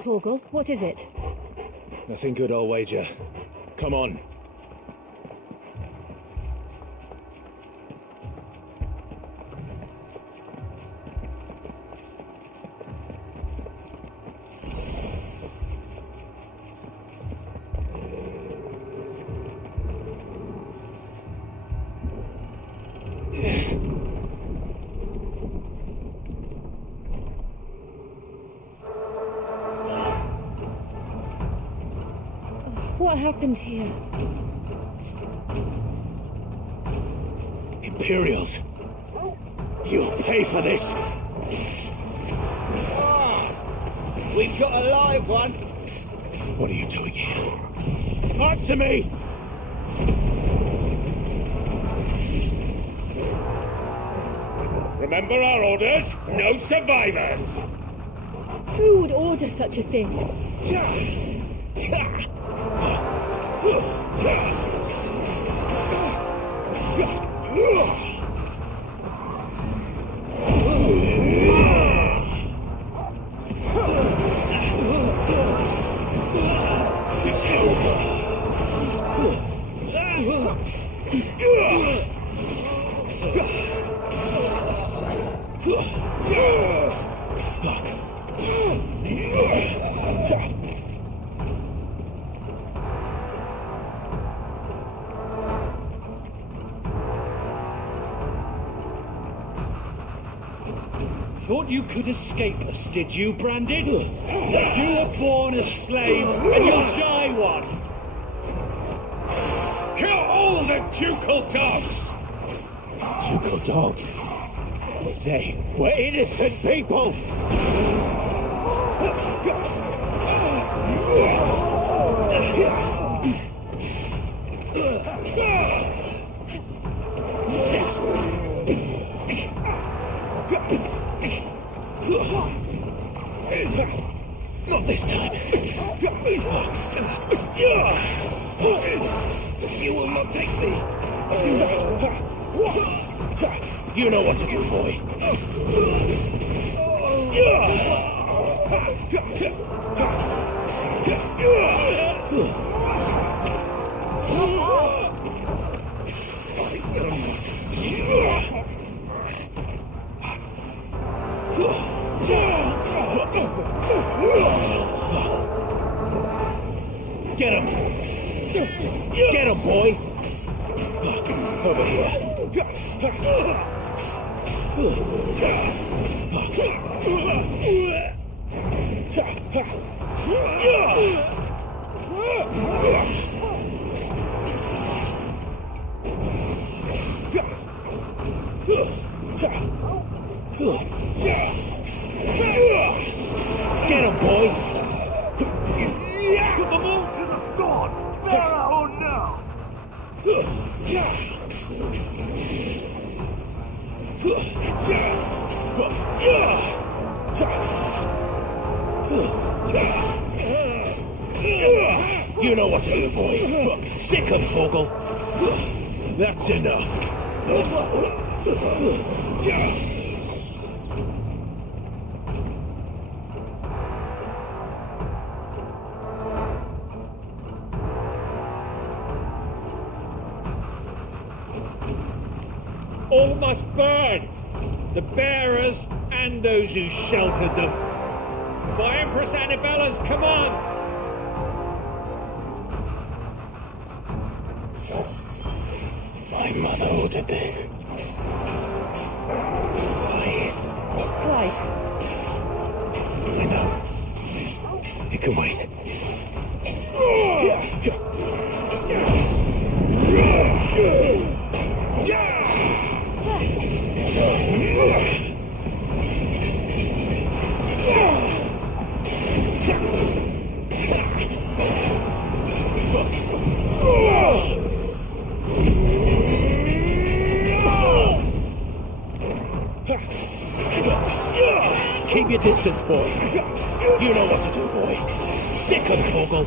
Torgal, what is it? Nothing good, I'll wager. Come on. What happened here? Imperials! You'll pay for this! We've got a live one. What are you doing here? Answer me! Remember our orders? No survivors! Who would order such a thing? Thought you could escape us, did you, Branded? You were born a slave, and you'll die one! Kill all the ducal dogs! Ducal dogs? They were innocent people! Not this time. You will not take me. You know what to do, boy. Get him! Get him, boy! Over here. Get him, boy! Put them all to the sword! There or now! You know what to do, boy. Sick him, Torgal. That's enough. All must burn! The bearers and those who sheltered them. By Empress Annabella's command! My mother ordered this. Clive. I know. It can wait. Keep your distance, boy. You know what to do, boy. Sick him, Torgal.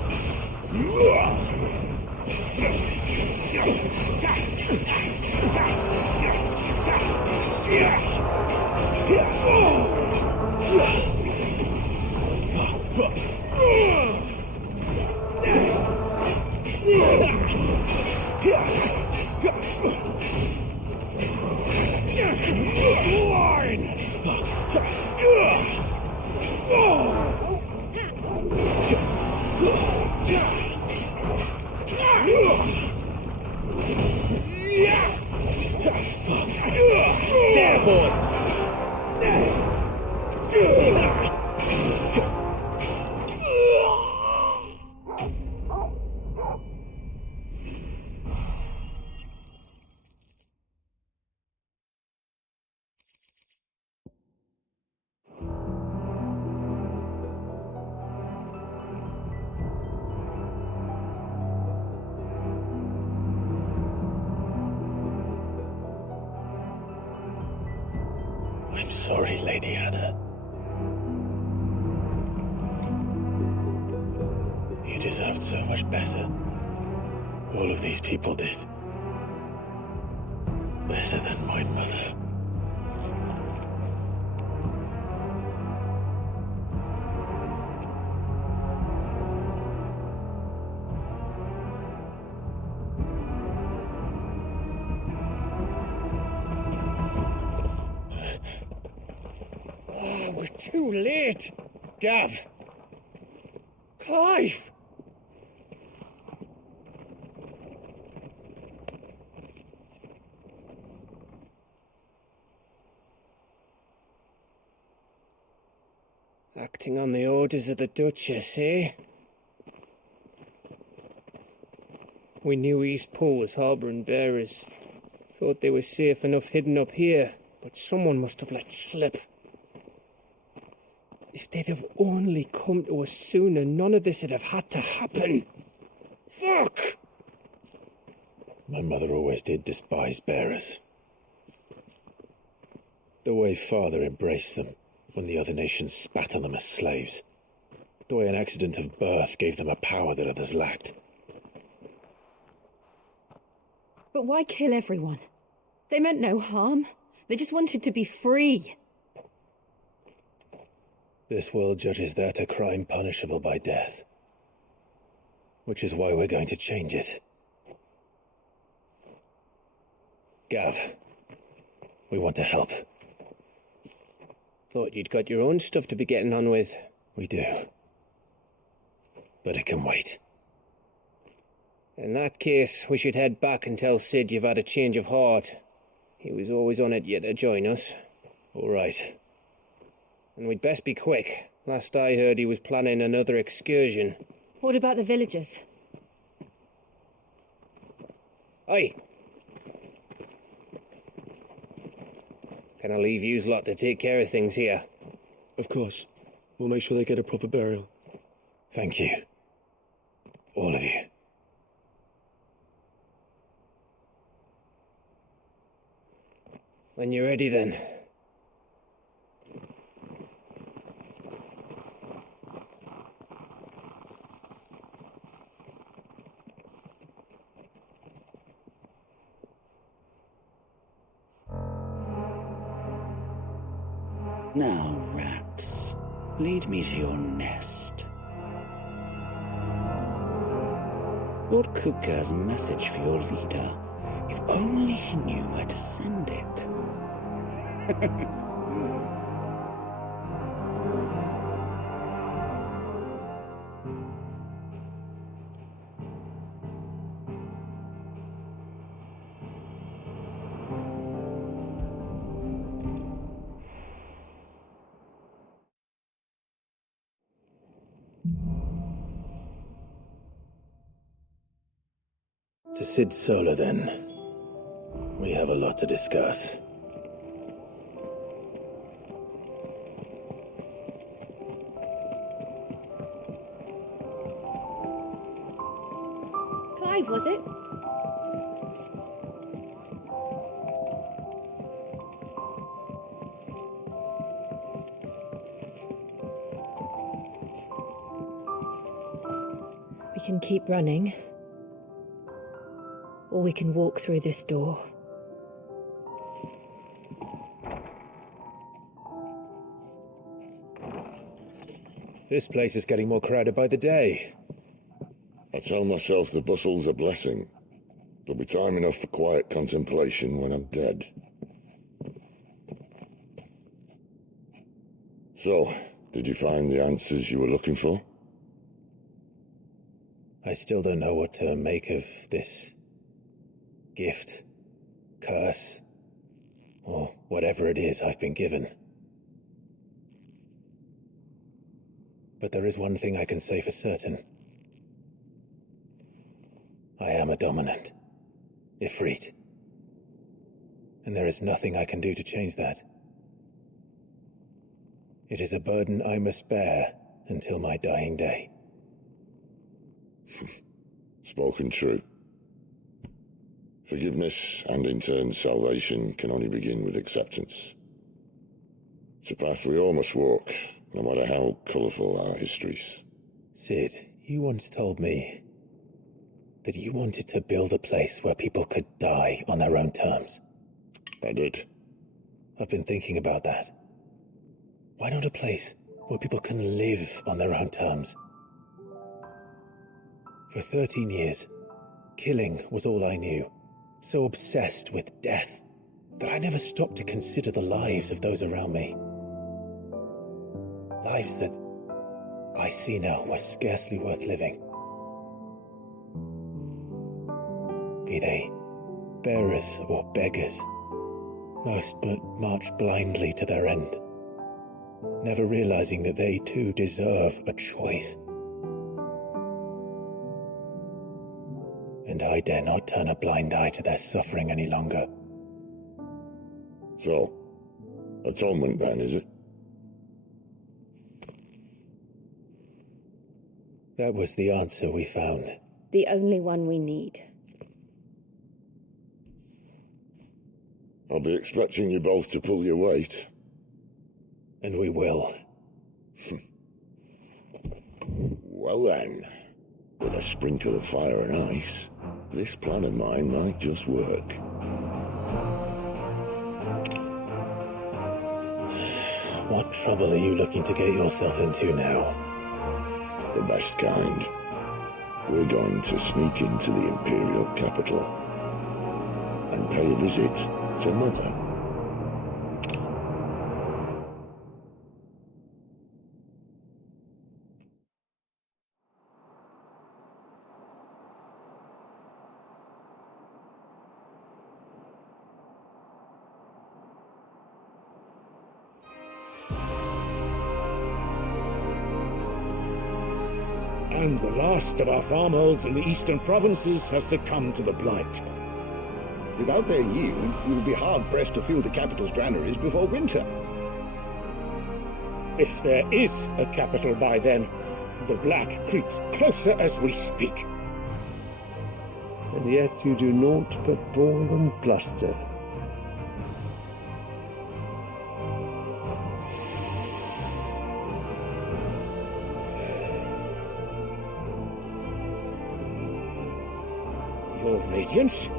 sorry, Lady Anna. You deserved so much better. All of these people did. Better than my mother. Oh, we're too late. Gav. Clive. Acting on the orders of the Duchess, eh? We knew Eastport was harbouring bearers. Thought they were safe enough hidden up here, but someone must have let slip. If they'd have only come to us sooner, none of this would have had to happen. Fuck! My mother always did despise bearers. The way Father embraced them when the other nations spat on them as slaves. The way an accident of birth gave them a power that others lacked. But why kill everyone? They meant no harm. They just wanted to be free. This world judges that a crime punishable by death. Which is why we're going to change it. Gav, we want to help. Thought you'd got your own stuff to be getting on with. We do. But it can wait. In that case, we should head back and tell Sid you've had a change of heart. He was always on it yet to join us. All right. And we'd best be quick. Last I heard, he was planning another excursion. What about the villagers? Aye. Can I leave yous lot to take care of things here? Of course. We'll make sure they get a proper burial. Thank you. All of you. When you're ready, then. Now, rats, lead me to your nest. Lord Kupka has a message for your leader. If only he knew where to send it. To Sid Solar, then. We have a lot to discuss. Clive, was it? We can keep running. Or we can walk through this door. This place is getting more crowded by the day. I tell myself the bustle's a blessing. There'll be time enough for quiet contemplation when I'm dead. So, did you find the answers you were looking for? I still don't know what to make of this gift, curse, or whatever it is I've been given. But there is one thing I can say for certain. I am a dominant, Ifrit. And there is nothing I can do to change that. It is a burden I must bear until my dying day. Spoken true. Forgiveness and in turn salvation can only begin with acceptance. It's a path we all must walk, no matter how colourful our histories. Sid, you once told me that you wanted to build a place where people could die on their own terms. I did. I've been thinking about that. Why not a place where people can live on their own terms? For 13 years, killing was all I knew. So obsessed with death that I never stopped to consider the lives of those around me. Lives that I see now were scarcely worth living. Be they bearers or beggars, most march blindly to their end, never realizing that they too deserve a choice. And I dare not turn a blind eye to their suffering any longer. So, atonement then, is it? That was the answer we found. The only one we need. I'll be expecting you both to pull your weight. And we will. Well then, with a sprinkle of fire and ice, this plan of mine might just work. What trouble are you looking to get yourself into now? The best kind. We're going to sneak into the Imperial capital and pay a visit to Mother. And the last of our farmholds in the eastern provinces has succumbed to the blight. Without their yield, we will be hard-pressed to fill the capital's granaries before winter. If there is a capital by then, the black creeps closer as we speak. And yet you do naught but bawl and bluster. Your Radiance?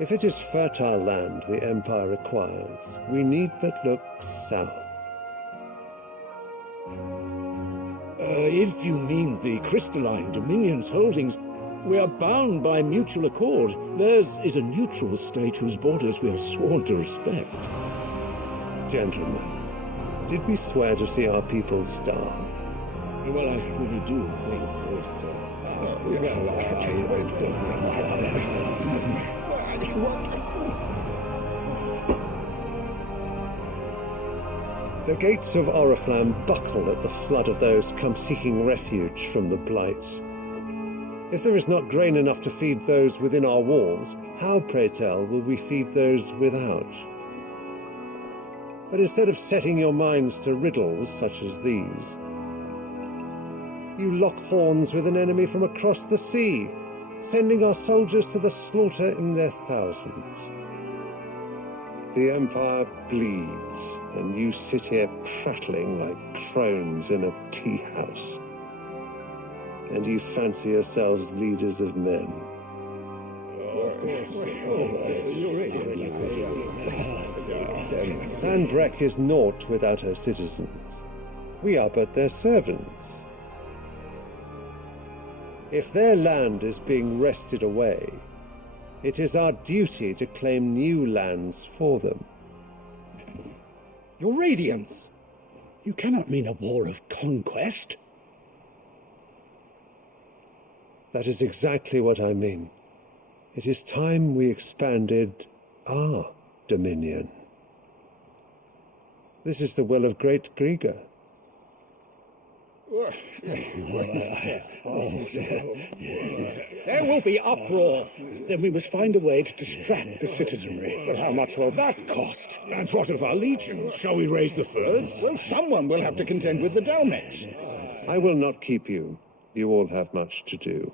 If it is fertile land the Empire requires, we need but look south. If you mean the crystalline Dominion's holdings, we are bound by mutual accord. Theirs is a neutral state whose borders we have sworn to respect. Gentlemen, did we swear to see our people starve? Well, I really do think The gates of Oriflamme buckle at the flood of those come seeking refuge from the blight. If there is not grain enough to feed those within our walls, how, pray tell, will we feed those without? But instead of setting your minds to riddles such as these, you lock horns with an enemy from across the sea, sending our soldiers to the slaughter in their thousands. The Empire bleeds, and you sit here prattling like crones in a tea-house. And you fancy yourselves leaders of men. Sandbreck is naught without her citizens. We are but their servants. If their land is being wrested away, it is our duty to claim new lands for them. Your Radiance! You cannot mean a war of conquest. That is exactly what I mean. It is time we expanded our dominion. This is the will of great Grieger. There will be uproar. Then we must find a way to distract the citizenry. But how much will that cost? And what of our legions? Shall we raise the furs? Well, someone will have to contend with the Dalmeks. I will not keep you. You all have much to do.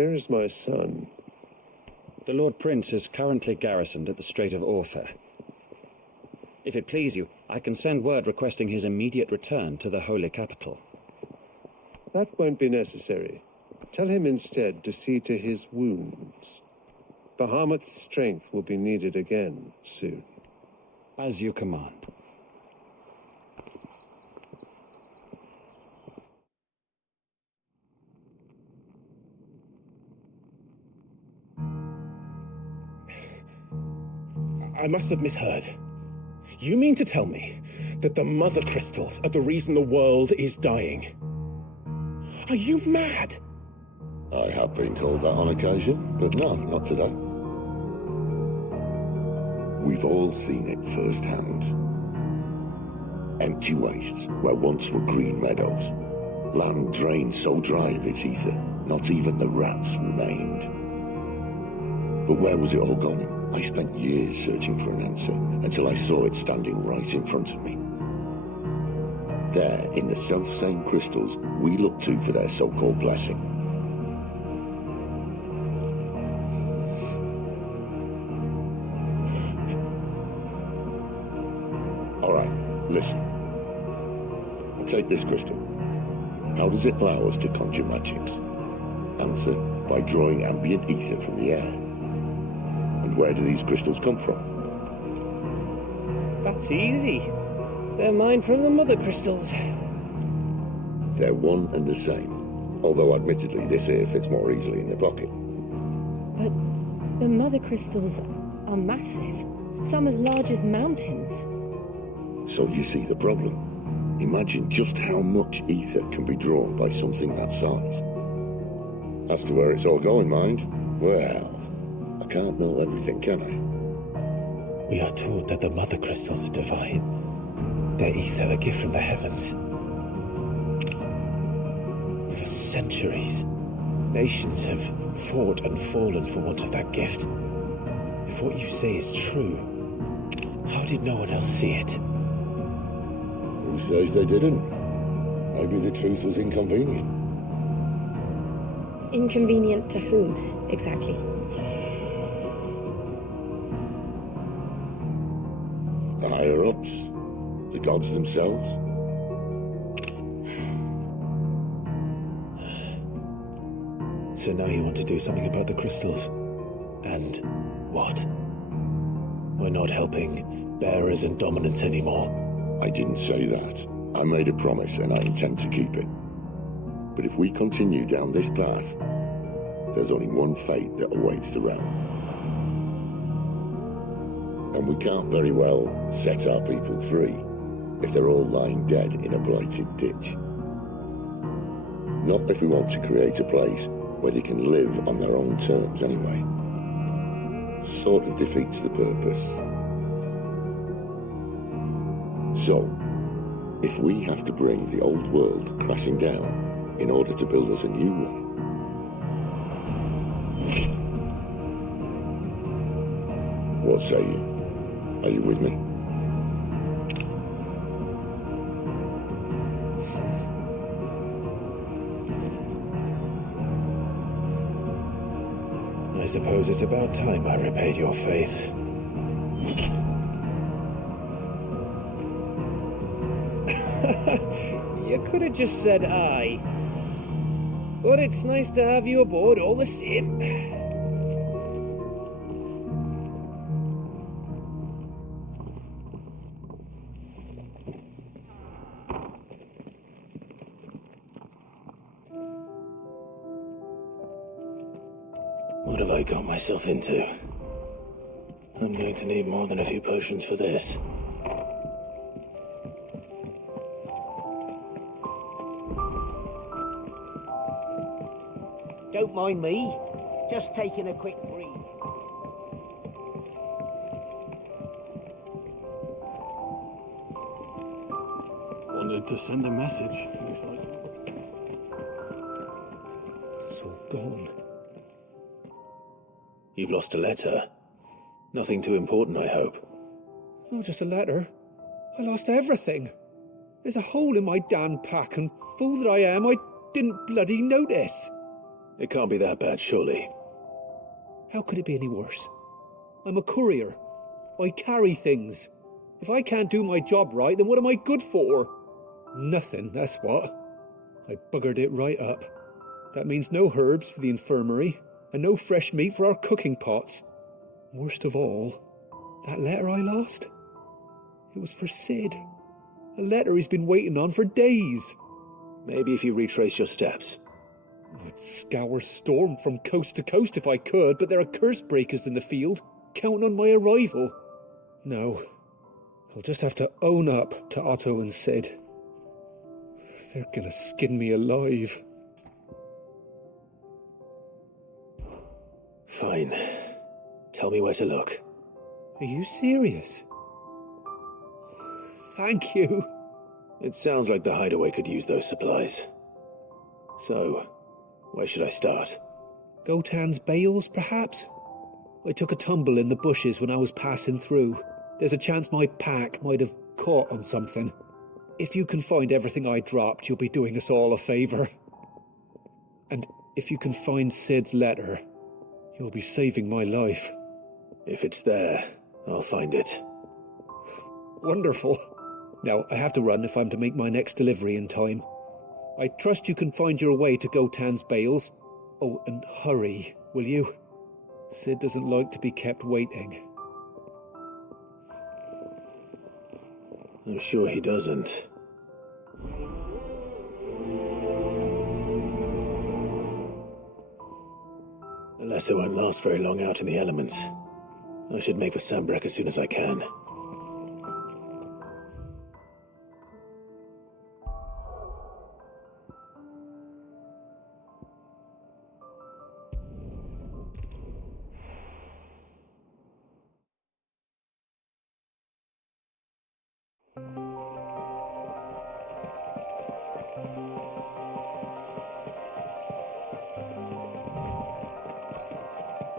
Where is my son? The Lord Prince is currently garrisoned at the Strait of Orther. If it please you, I can send word requesting his immediate return to the Holy Capital. That won't be necessary. Tell him instead to see to his wounds. Bahamut's strength will be needed again soon. As you command. I must have misheard. You mean to tell me that the Mother Crystals are the reason the world is dying? Are you mad? I have been called that on occasion, but no, not today. We've all seen it firsthand. Empty wastes where once were green meadows. Land drained so dry of its ether, not even the rats remained. But where was it all going? I spent years searching for an answer, until I saw it standing right in front of me. There, in the self-same crystals we look to for their so-called blessing. Alright, listen. Take this crystal. How does it allow us to conjure magics? Answer, by drawing ambient ether from the air. And where do these crystals come from? That's easy. They're mine from the Mother Crystals. They're one and the same. Although admittedly this here fits more easily in the pocket. But the Mother Crystals are massive. Some as large as mountains. So you see the problem. Imagine just how much ether can be drawn by something that size. As to where it's all going, mind, well, I can't know everything, can I? We are taught that the Mother Crystals are divine. Their ether a gift from the heavens. For centuries, nations have fought and fallen for want of that gift. If what you say is true, how did no one else see it? Who says they didn't? Maybe the truth was inconvenient. Inconvenient to whom, exactly? The higher-ups, the gods themselves. So now you want to do something about the crystals? And what? We're not helping bearers and dominants anymore. I didn't say that. I made a promise and I intend to keep it. But if we continue down this path, there's only one fate that awaits the realm. And we can't very well set our people free if they're all lying dead in a blighted ditch. Not if we want to create a place where they can live on their own terms anyway. Sort of defeats the purpose. So, if we have to bring the old world crashing down in order to build us a new one, what say you? Are you with me? I suppose it's about time I repaid your faith. You could have just said aye. But it's nice to have you aboard all the same. What have I got myself into? I'm going to need more than a few potions for this. Don't mind me. Just taking a quick breathe. Wanted to send a message. It's all gone. You've lost a letter. Nothing too important, I hope. Not just a letter. I lost everything. There's a hole in my damn pack, and fool that I am, I didn't bloody notice. It can't be that bad, surely. How could it be any worse? I'm a courier. I carry things. If I can't do my job right, then what am I good for? Nothing, that's what. I buggered it right up. That means no herbs for the infirmary, and no fresh meat for our cooking pots. Worst of all, that letter I lost? It was for Sid. A letter he's been waiting on for days. Maybe if you retrace your steps. I'd scour Storm from coast to coast if I could, but there are curse breakers in the field, counting on my arrival. No, I'll just have to own up to Otto and Sid. They're gonna skin me alive. Fine. Tell me where to look. Are you serious? Thank you. It sounds like the hideaway could use those supplies. So, where should I start? Gotan's bales, perhaps? I took a tumble in the bushes when I was passing through. There's a chance my pack might have caught on something. If you can find everything I dropped, you'll be doing us all a favour. And if you can find Sid's letter, you'll be saving my life. If it's there, I'll find it. Wonderful. Now, I have to run if I'm to make my next delivery in time. I trust you can find your way to Gotan's bales. Oh, and hurry, will you? Sid doesn't like to be kept waiting. I'm sure he doesn't. The letter won't last very long out in the elements. I should make for Sambrek as soon as I can.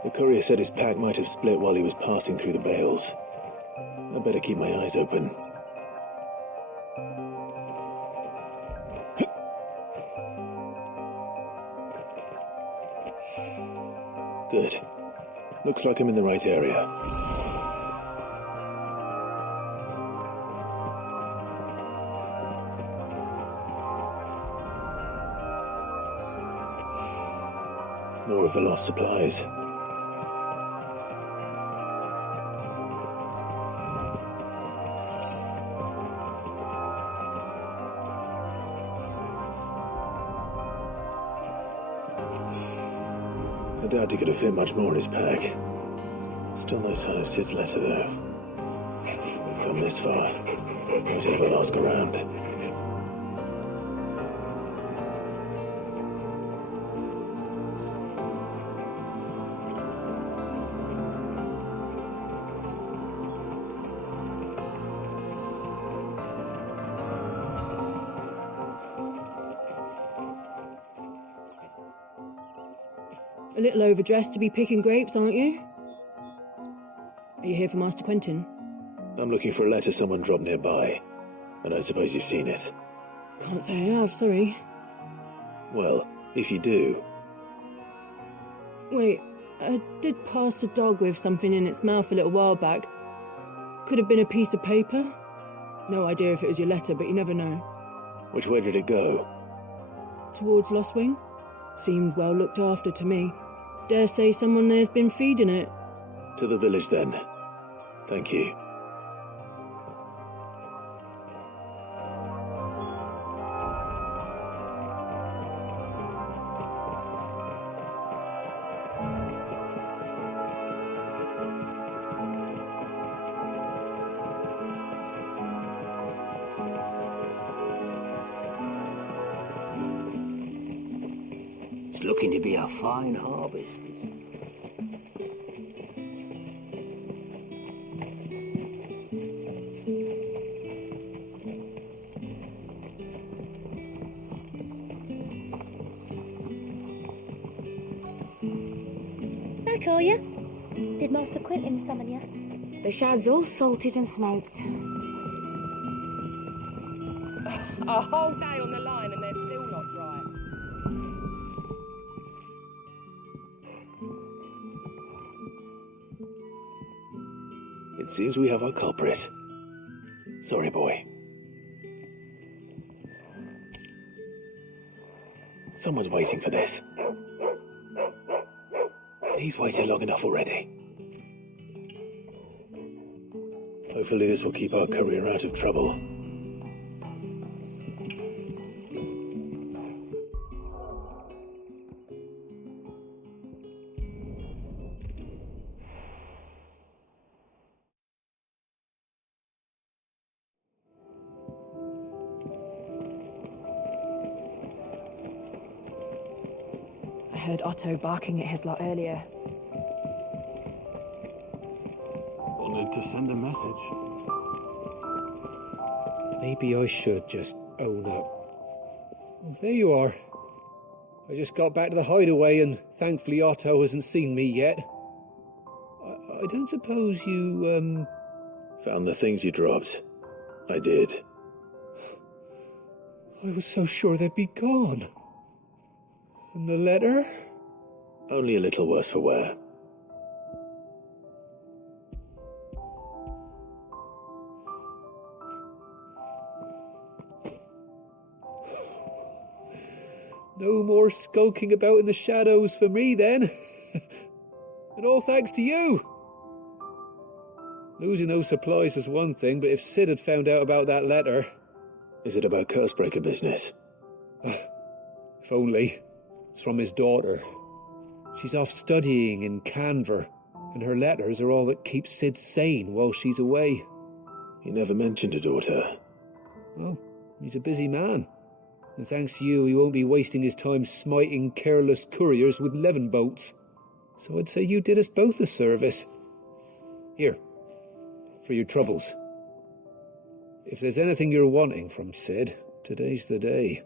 The courier said his pack might have split while he was passing through the bales. I better keep my eyes open. Good. Looks like I'm in the right area. More of the lost supplies. I doubt he could have fit much more in his pack. Still no sign of Sid's letter, though. We've come this far. Might as well ask around. A little overdressed to be picking grapes, aren't you? Are you here for Master Quentin? I'm looking for a letter someone dropped nearby, and I suppose you've seen it. Can't say I have, sorry. Well, if you do... Wait, I did pass a dog with something in its mouth a little while back. Could have been a piece of paper. No idea if it was your letter, but you never know. Which way did it go? Towards Lostwing? Seemed well looked after to me. Dare say someone there's been feeding it. To the village, then. Thank you. It's looking to be a fine harvest. Back, are you? Did Master Quentin summon you? The shad's all salted and smoked. A whole day on the line and they're still not dry. It seems we have our culprit. Sorry, boy. Someone's waiting for this. And he's waited long enough already. Hopefully this will keep our courier out of trouble. I heard Otto barking at his lot earlier. Wanted to send a message. Maybe I should just own up. Oh, there you are. I just got back to the hideaway and thankfully Otto hasn't seen me yet. I don't suppose you, Found the things you dropped. I did. I was so sure they'd be gone. And the letter? Only a little worse for wear. No more skulking about in the shadows for me, then. And all thanks to you. Losing those supplies is one thing, but if Sid had found out about that letter... Is it about Cursebreaker business? If only. It's from his daughter. She's off studying in Canver, and her letters are all that keeps Sid sane while she's away. He never mentioned a daughter. Well, he's a busy man. And thanks to you, he won't be wasting his time smiting careless couriers with levin boats. So I'd say you did us both a service. Here, for your troubles. If there's anything you're wanting from Sid, today's the day.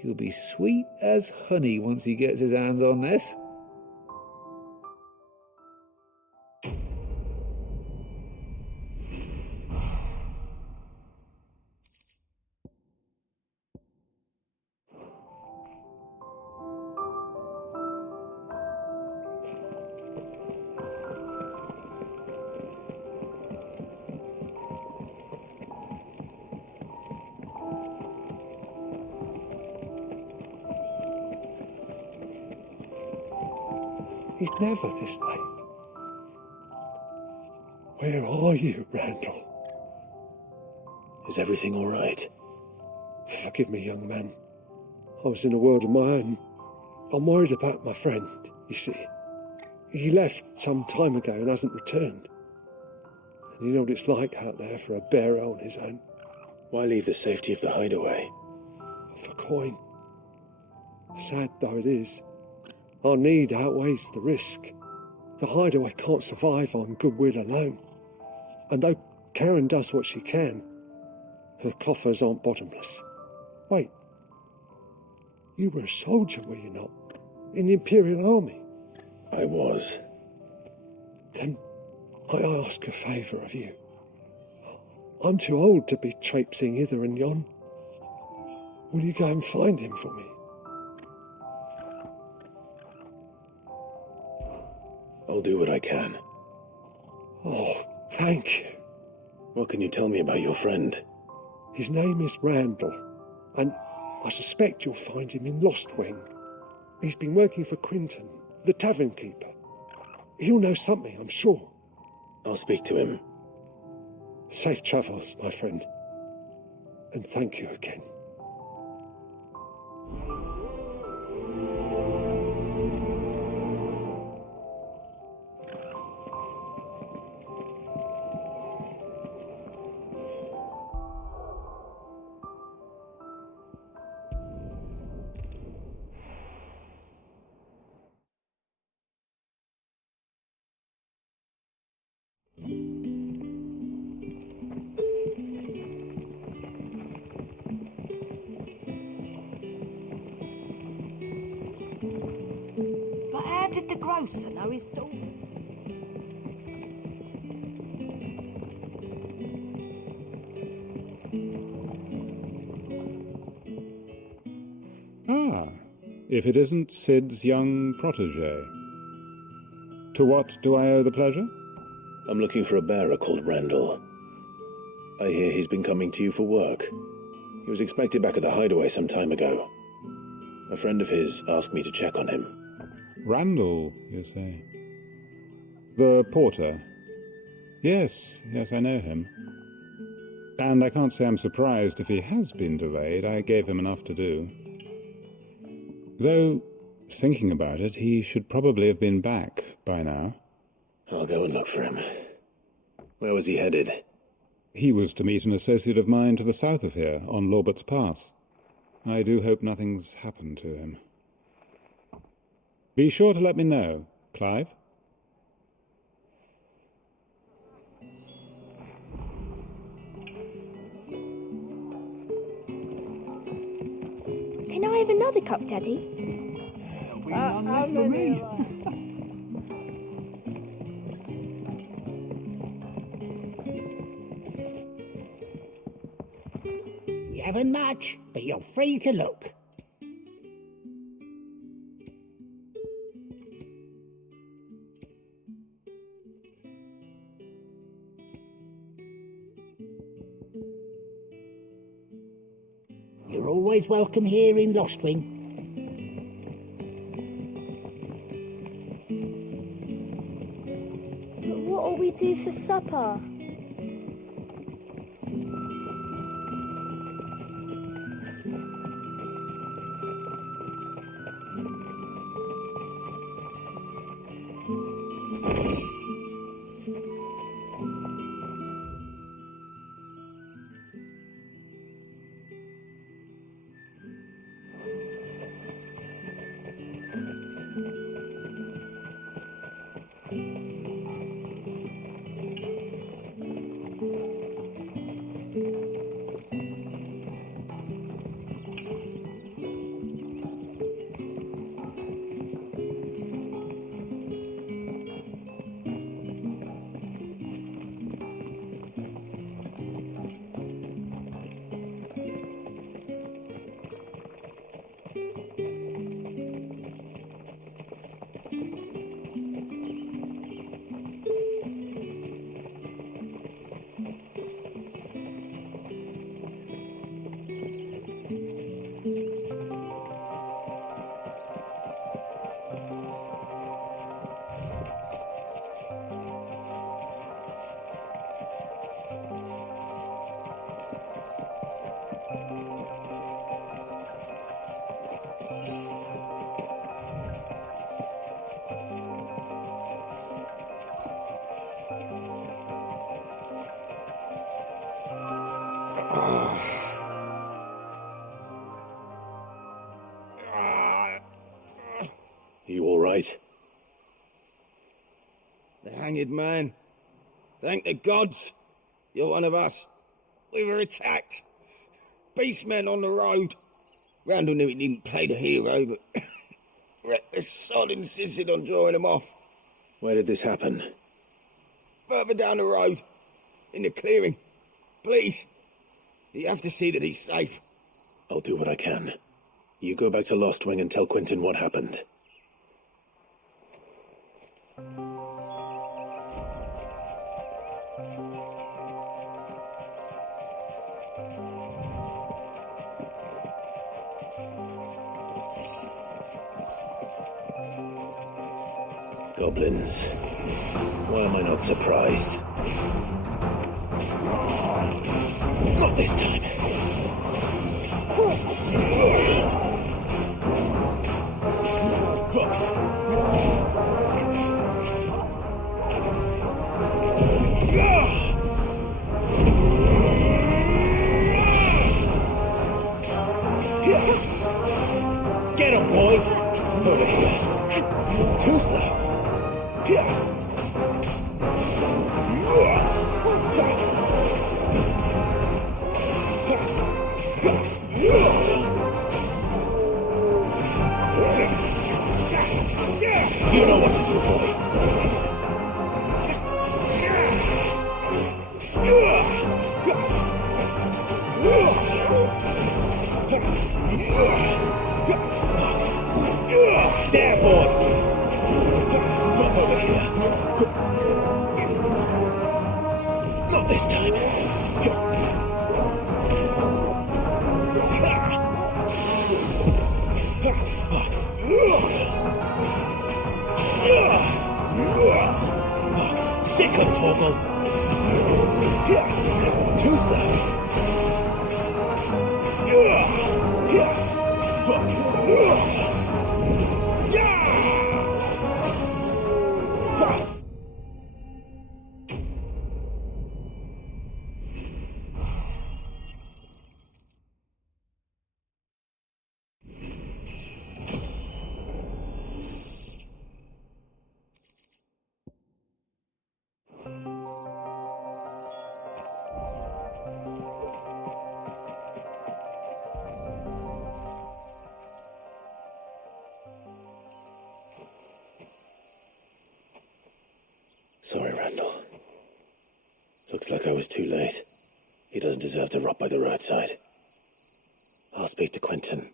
He'll be sweet as honey once he gets his hands on this. He's never this late. Where are you, Randall? Is everything all right? Forgive me, young man. I was in a world of my own. I'm worried about my friend, you see. He left some time ago and hasn't returned. And you know what it's like out there for a bearer on his own. Why leave the safety of the hideaway? For coin. Sad though it is, our need outweighs the risk. The hideaway can't survive on goodwill alone. And though Karen does what she can, her coffers aren't bottomless. Wait. You were a soldier, were you not? In the Imperial Army? I was. Then I ask a favour of you. I'm too old to be traipsing hither and yon. Will you go and find him for me? I'll do what I can. Oh, thank you. What can you tell me about your friend? His name is Randall, and I suspect you'll find him in Lost Wing. He's been working for Quinton, the tavern keeper. He'll know something, I'm sure. I'll speak to him. Safe travels, my friend. And thank you again. But how did the grocer know his daughter? Ah, if it isn't Sid's young protégé. To what do I owe the pleasure? I'm looking for a bearer called Randall. I hear he's been coming to you for work. He was expected back at the hideaway some time ago. A friend of his asked me to check on him. Randall, you say? The porter? Yes, I know him. And I can't say I'm surprised if he has been delayed. I gave him enough to do. Though, thinking about it, he should probably have been back by now. I'll go and look for him. Where was he headed? He was to meet an associate of mine to the south of here, on Lorbert's Pass. I do hope nothing's happened to him. Be sure to let me know, Clive. Can I have another cup, Daddy? None for me. You haven't much, but you're free to look. You're always welcome here in Lostwing. But what'll we do for supper? You all right? The hanged man. Thank the gods. You're one of us. We were attacked. Beastmen on the road. Randall knew he didn't play the hero, but the sod insisted on drawing him off. Where did this happen? Further down the road. In the clearing. Please. You have to see that he's safe. I'll do what I can. You go back to Lostwing and tell Quentin what happened. Goblins. Why am I not surprised? Not this time. Get him, boy! Over here. Too slow. You know what to do, boy. There, boy! Over here. quicker, Torgal. Too slow. Sorry, Randall. Looks like I was too late. He doesn't deserve to rot by the roadside. I'll speak to Quentin.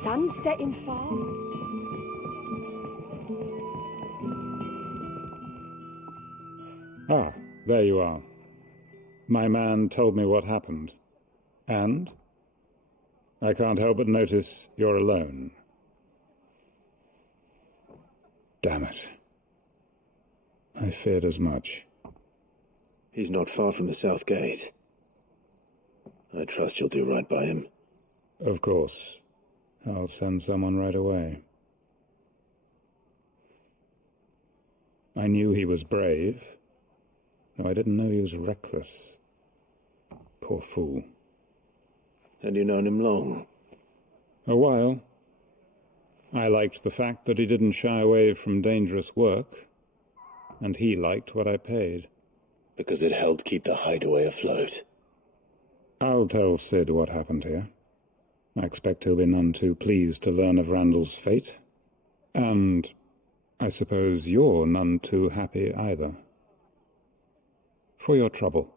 Sun's setting fast. Ah, there you are. My man told me what happened. And? I can't help but notice you're alone. Damn it. I feared as much. He's not far from the south gate. I trust you'll do right by him. Of course. I'll send someone right away. I knew he was brave, though I didn't know he was reckless. Poor fool. And you known him long? A while. I liked the fact that he didn't shy away from dangerous work, and he liked what I paid. Because it helped keep the hideaway afloat. I'll tell Sid what happened here. I expect he'll be none too pleased to learn of Randall's fate. And I suppose you're none too happy either. For your trouble.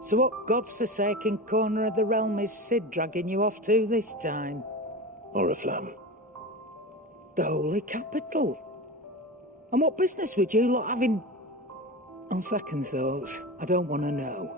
So what god's-forsaken corner of the realm is Sid dragging you off to this time? Oriflamme. The Holy Capital. And what business would you lot having... On second thoughts, I don't want to know.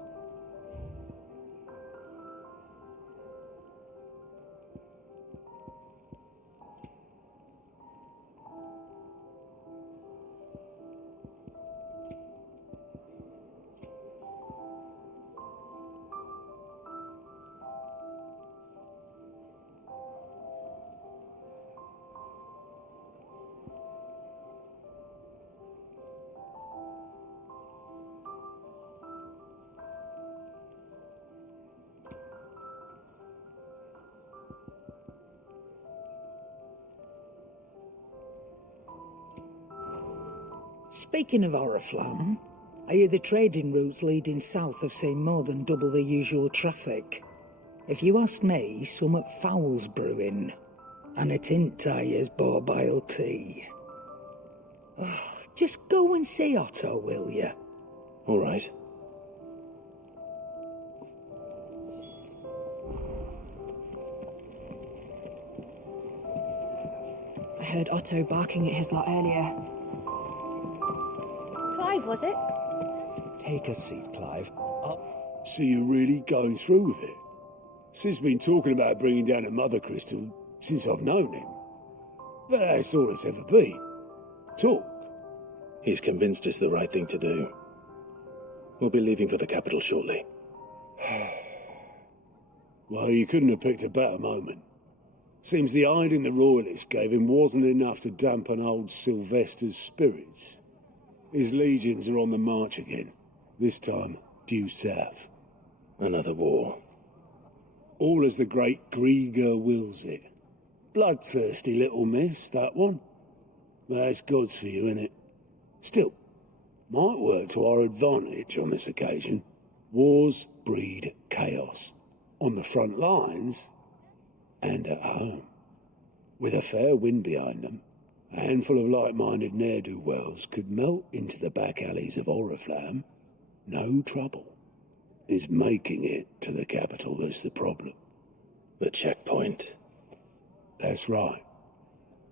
Speaking of Oriflamme, I hear the trading routes leading south have seen more than double the usual traffic. If you ask me, summat foul's brewing, and it ain't as borbile tea. Oh, just go and see Otto, will you? All right. I heard Otto barking at his lot earlier. Clive, was it? Take a seat, Clive. So you're really going through with it? Sid's been talking about bringing down a mother crystal since I've known him. But that's all it's ever been. Talk. He's convinced it's the right thing to do. We'll be leaving for the capital shortly. Well, you couldn't have picked a better moment. Seems the hiding the royalists gave him wasn't enough to dampen old Sylvester's spirits. His legions are on the march again, this time due south. Another war. All as the great Grieger wills it. Bloodthirsty little miss, that one. That's God's for you, innit? Still, might work to our advantage on this occasion. Wars breed chaos. On the front lines, and at home. With a fair wind behind them, a handful of like-minded ne'er-do-wells could melt into the back alleys of Oriflamme. No trouble. It's making it to the capital that's the problem. The checkpoint. That's right.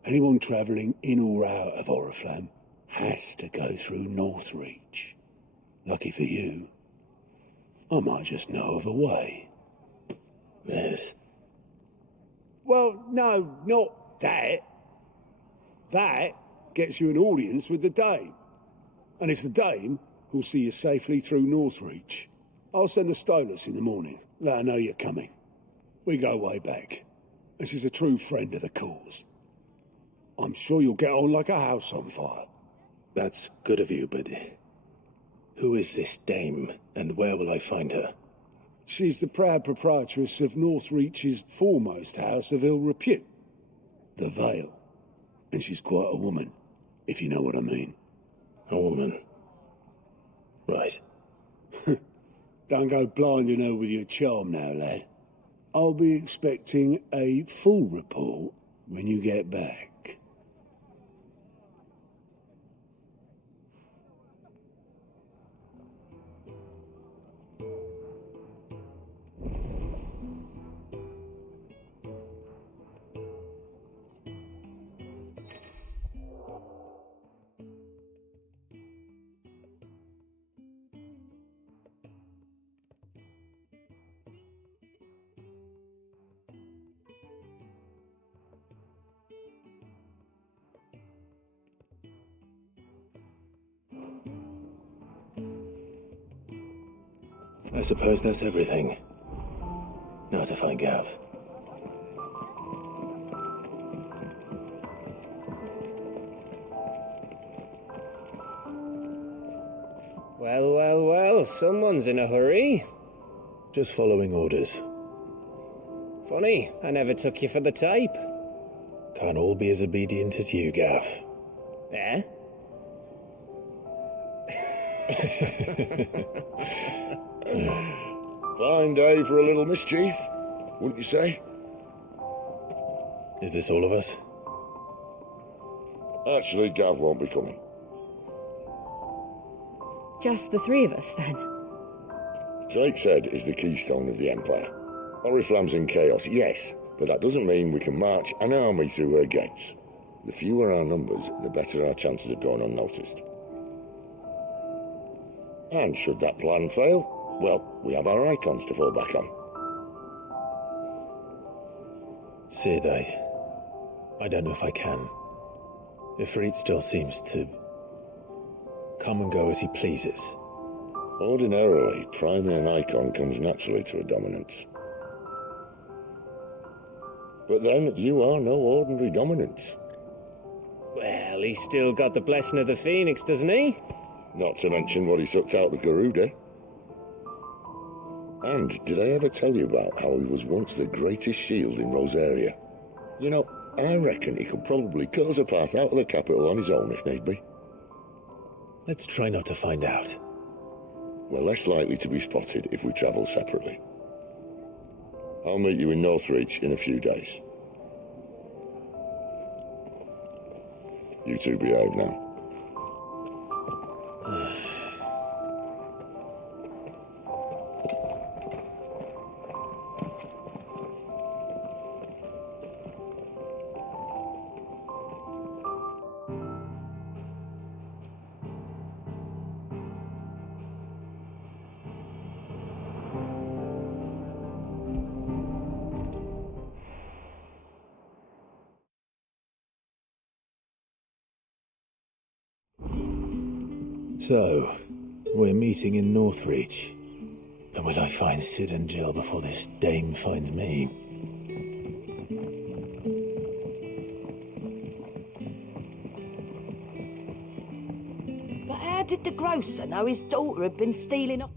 Anyone travelling in or out of Oriflamme has to go through Northreach. Lucky for you, I might just know of a way. Yes. Well, no, not that. That gets you an audience with the Dame. And it's the Dame who'll see you safely through Northreach. I'll send the Stolas in the morning, let her know you're coming. We go way back, and she's a true friend of the cause. I'm sure you'll get on like a house on fire. That's good of you, but who is this Dame, and where will I find her? She's the proud proprietress of Northreach's foremost house of ill repute, the Vale. And she's quite a woman, if you know what I mean. A woman? Right. Don't go blinding her with your charm now, lad. I'll be expecting a full report when you get back. I suppose that's everything. Now to find Gav. Well, well, well, someone's in a hurry. Just following orders. Funny, I never took you for the type. Can't all be as obedient as you, Gav. Eh? Fine day for a little mischief, wouldn't you say? Is this all of us? Actually, Gav won't be coming. Just the three of us, then? Drake's Head is the keystone of the Empire. Oriflamme's in chaos, yes, but that doesn't mean we can march an army through her gates. The fewer our numbers, the better our chances of going unnoticed. And should that plan fail, well, we have our icons to fall back on. Sid, I don't know if I can. Ifrit still seems to come and go as he pleases. Ordinarily, priming an icon comes naturally to a dominance. But then, you are no ordinary dominance. Well, he's still got the blessing of the Phoenix, doesn't he? Not to mention what he sucked out of Garuda. And did I ever tell you about how he was once the greatest shield in Rosaria? You know, I reckon he could probably cut us a path out of the capital on his own if need be. Let's try not to find out. We're less likely to be spotted if we travel separately. I'll meet you in Northreach in a few days. You two behave now. So, we're meeting in Northreach. And will I find Sid and Jill before this dame finds me? But how did the grocer know his daughter had been stealing off?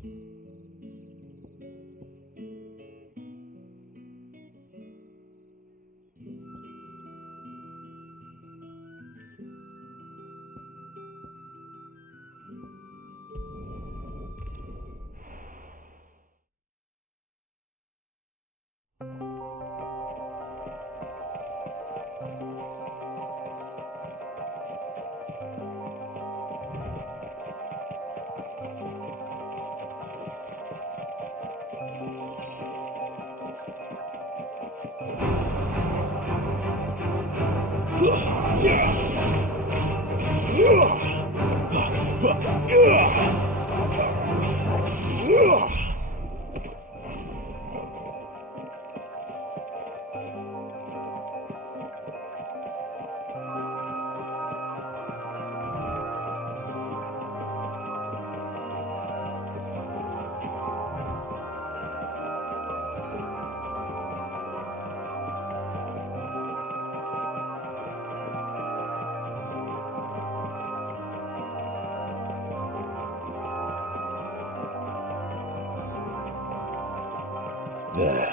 There.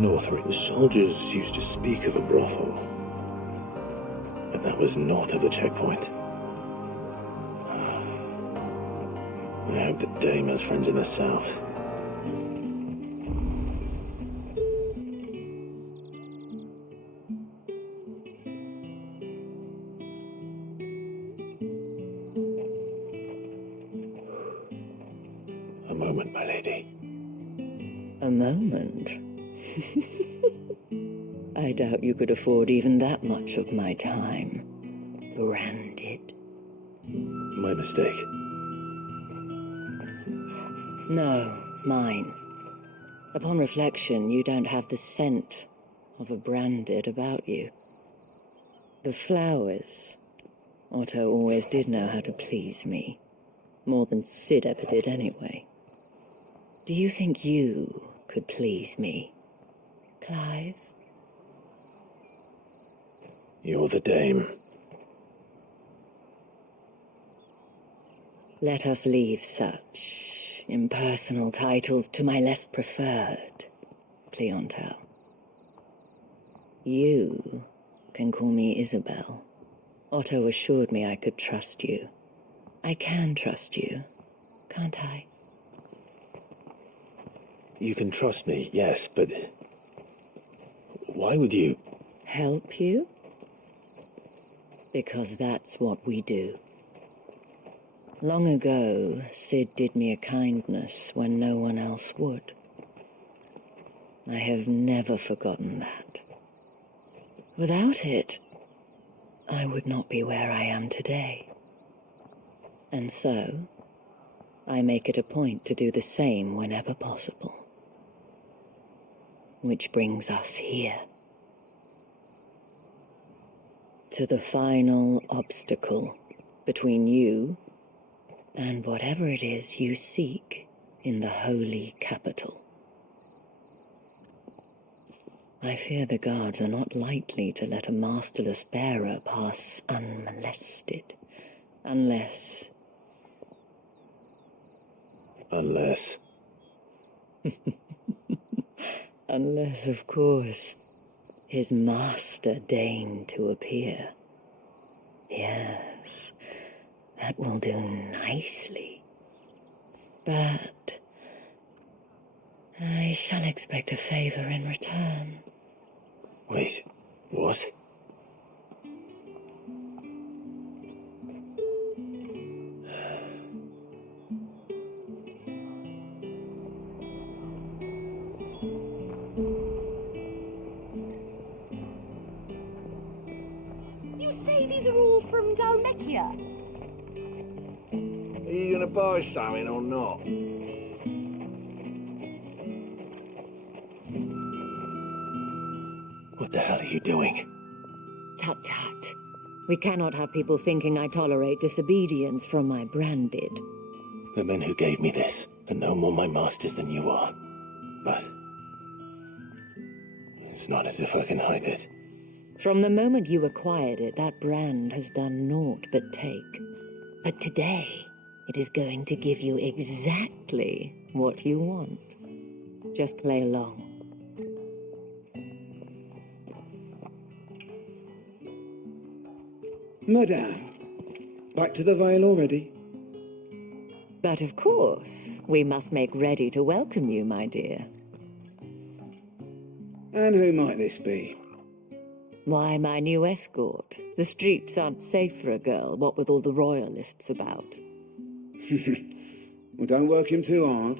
Northreach. The soldiers used to speak of a brothel. And that was north of the checkpoint. I hope the dame has friends in the south. A moment, my lady. A moment? I doubt you could afford even that much of my time. Branded. My mistake. No, mine. Upon reflection, you don't have the scent of a branded about you. The flowers. Otto always did know how to please me. More than Sid ever did anyway. Do you think you could please me, Clive? You're the dame. Let us leave such impersonal titles to my less preferred clientele. You can call me Isabel. Otto assured me I could trust you. I can trust you, can't I? You can trust me, yes, but why would you? Help you? Because that's what we do. Long ago, Sid did me a kindness when no one else would. I have never forgotten that. Without it, I would not be where I am today. And so, I make it a point to do the same whenever possible. Which brings us here. To the final obstacle between you and whatever it is you seek in the holy capital. I fear the guards are not likely to let a masterless bearer pass unmolested, unless... Unless, of course, his master deigned to appear. Yes, That will do nicely. But I shall expect a favor in return. Wait, what? You say these are all from Dalmekia? Are you gonna buy something or not? What the hell are you doing? Tut tut. We cannot have people thinking I tolerate disobedience from my branded. The men who gave me this are no more my masters than you are. But it's not as if I can hide it. From the moment you acquired it, that brand has done naught but take. But today, it is going to give you exactly what you want. Just play along. Madame, back to the Vale already? But of course, we must make ready to welcome you, my dear. And who might this be? Why, my new escort. The streets aren't safe for a girl, what with all the royalists about. Well, don't work him too hard.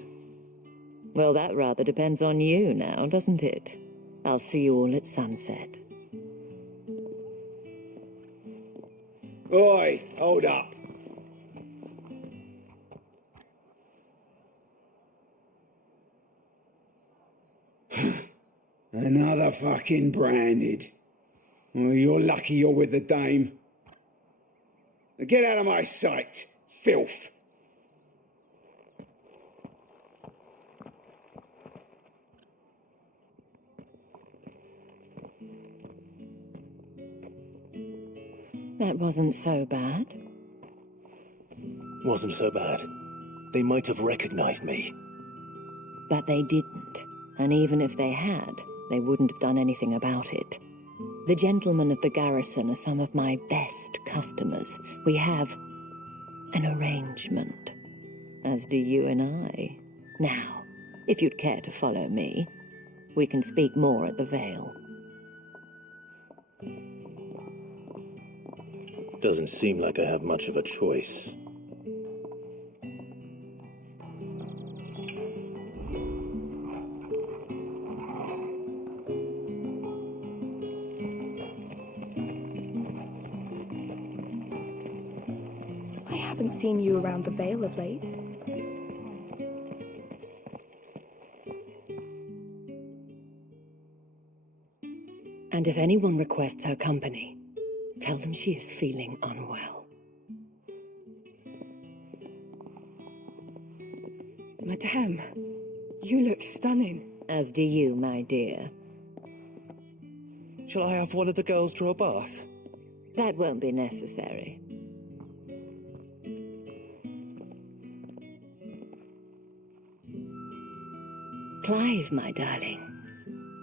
Well, that rather depends on you now, doesn't it? I'll see you all at sunset. Oi, hold up. Another fucking branded. Well, you're lucky you're with the dame. Now get out of my sight, filth. That wasn't so bad. Wasn't so bad. They might have recognized me. But they didn't. And even if they had, they wouldn't have done anything about it. The gentlemen of the garrison are some of my best customers. We have an arrangement, as do you and I. Now, if you'd care to follow me, we can speak more at the Vale. Doesn't seem like I have much of a choice. I haven't seen you around the Vale of late. And if anyone requests her company, tell them she is feeling unwell. Madame, you look stunning. As do you, my dear. Shall I have one of the girls draw a bath? That won't be necessary. Clive, my darling,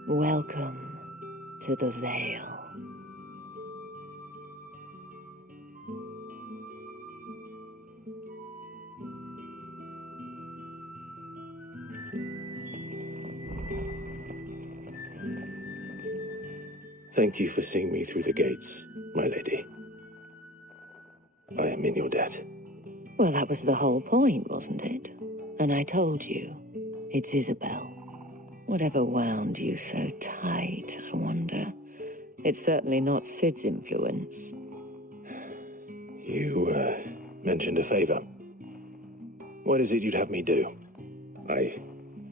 welcome to the Vale. Thank you for seeing me through the gates, my lady. I am in your debt. Well, that was the whole point, wasn't it? And I told you, it's Isabel. Whatever wound you so tight, I wonder. It's certainly not Sid's influence. You, mentioned a favor. What is it you'd have me do? I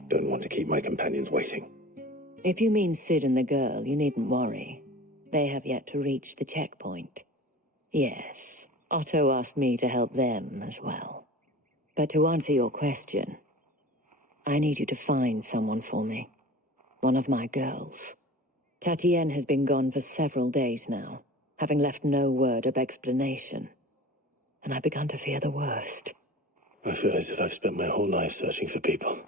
don't want to keep my companions waiting. If you mean Sid and the girl, you needn't worry. They have yet to reach the checkpoint. Yes, Otto asked me to help them as well. But to answer your question, I need you to find someone for me. One of my girls. Tatienne has been gone for several days now, having left no word of explanation. And I've begun to fear the worst. I feel as if I've spent my whole life searching for people.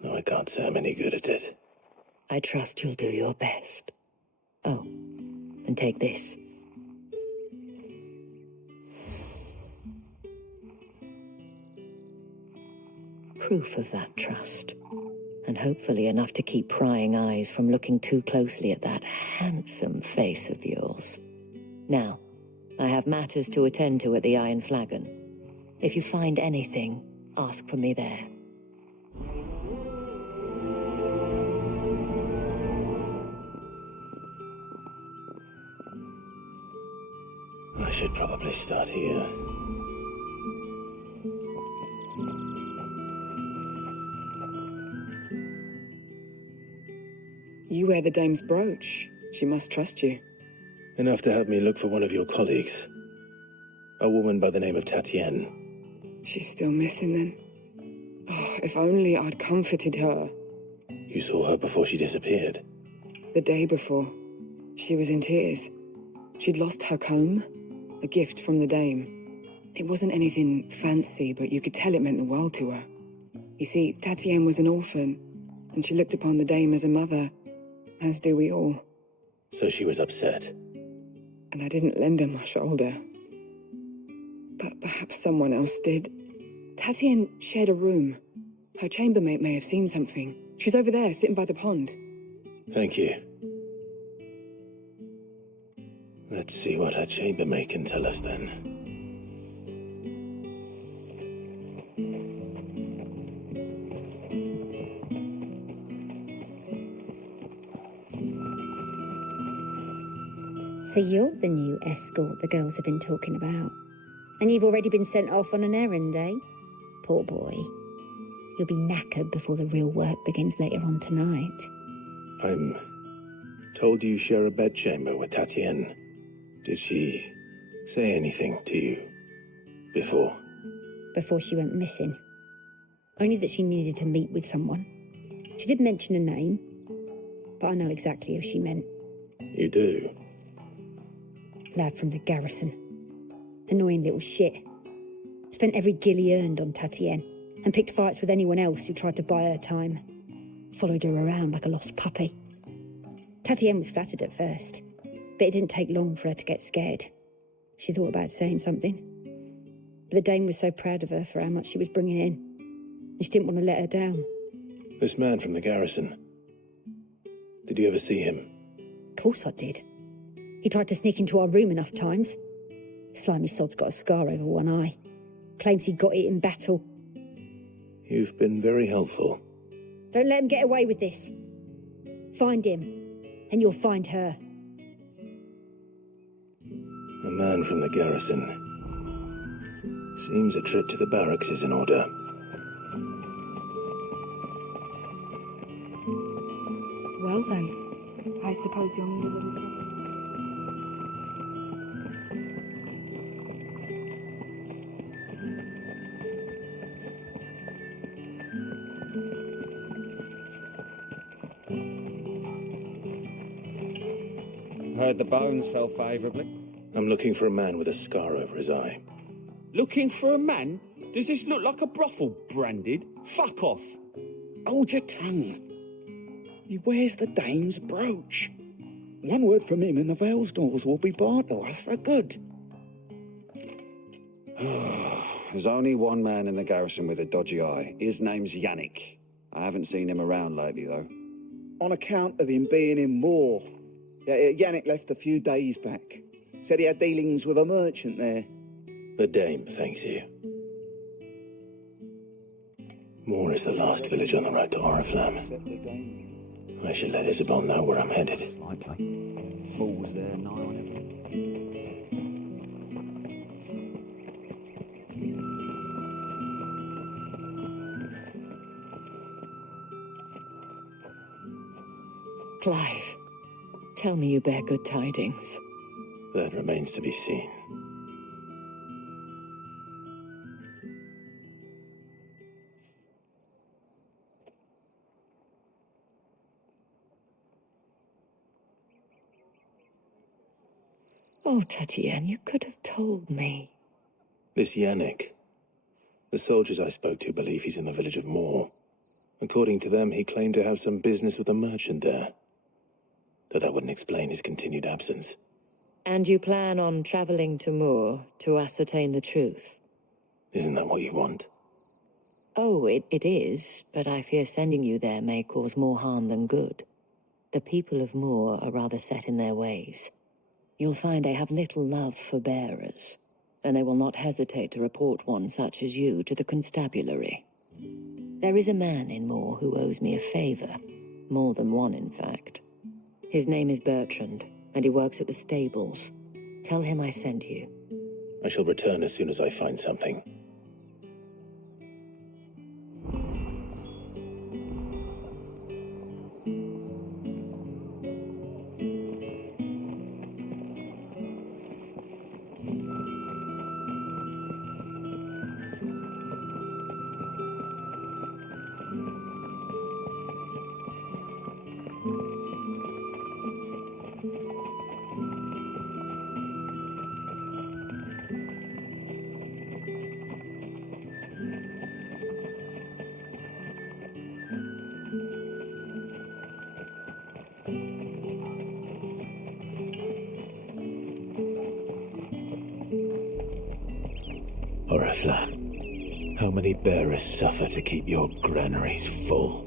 No, I can't say I'm any good at it. I trust you'll do your best. Oh, and take this. Proof of that trust. And hopefully enough to keep prying eyes from looking too closely at that handsome face of yours. Now, I have matters to attend to at the Iron Flagon. If you find anything, ask for me there. I should probably start here. You wear the dame's brooch. She must trust you. Enough to help me look for one of your colleagues. A woman by the name of Tatienne. She's still missing then. Oh, if only I'd comforted her. You saw her before she disappeared? The day before. She was in tears. She'd lost her comb, a gift from the dame. It wasn't anything fancy, but you could tell it meant the world to her. You see, Tatienne was an orphan, and she looked upon the dame as a mother, as do we all. So she was upset. And I didn't lend her my shoulder. But perhaps someone else did. Tatienne shared a room. Her chambermaid may have seen something. She's over there, sitting by the pond. Thank you. Let's see what her chambermaid can tell us then. So you're the new escort the girls have been talking about. And you've already been sent off on an errand, eh? Poor boy. You'll be knackered before the real work begins later on tonight. I'm told you share a bedchamber with Tatienne. Did she say anything to you before? Before she went missing. Only that she needed to meet with someone. She did mention a name, but I know exactly who she meant. You do? Lad from the garrison. Annoying little shit. Spent every guil he earned on Tatienne, and picked fights with anyone else who tried to buy her time. Followed her around like a lost puppy. Tatienne was flattered at first, but it didn't take long for her to get scared. She thought about saying something. But the dame was so proud of her for how much she was bringing in, and she didn't want to let her down. This man from the garrison. Did you ever see him? Of course I did. He tried to sneak into our room enough times. Slimy sod's got a scar over one eye. Claims he got it in battle. You've been very helpful. Don't let him get away with this. Find him, and you'll find her. A man from the garrison. Seems a trip to the barracks is in order. Well then, I suppose you'll need a little something. Heard the bones fell favourably. I'm looking for a man with a scar over his eye. Looking for a man? Does this look like a brothel, Branded? Fuck off. Hold your tongue. He wears the dame's brooch. One word from him and the Vale's doors will be barred to us for good. There's only one man in the garrison with a dodgy eye. His name's Yannick. I haven't seen him around lately, though. On account of him being in war. Yannick left a few days back. Said he had dealings with a merchant there. The dame thanks you. Moor is the last village on the road to Oriflamme. I should let Isabel know where I'm headed. Likely. Fools there, nigh on Clive, tell me you bear good tidings. That remains to be seen. Oh, Tatienne, you could have told me. This Yannick. The soldiers I spoke to believe he's in the village of Moor. According to them, he claimed to have some business with a merchant there. Though that wouldn't explain his continued absence. And you plan on travelling to Moor to ascertain the truth? Isn't that what you want? Oh, it is, but I fear sending you there may cause more harm than good. The people of Moor are rather set in their ways. You'll find they have little love for bearers, and they will not hesitate to report one such as you to the constabulary. There is a man in Moor who owes me a favour, more than one in fact. His name is Bertrand, and he works at the stables. Tell him I sent you. I shall return as soon as I find something. Oriflamme, how many bearers suffer to keep your granaries full?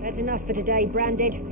That's enough for today, Branded.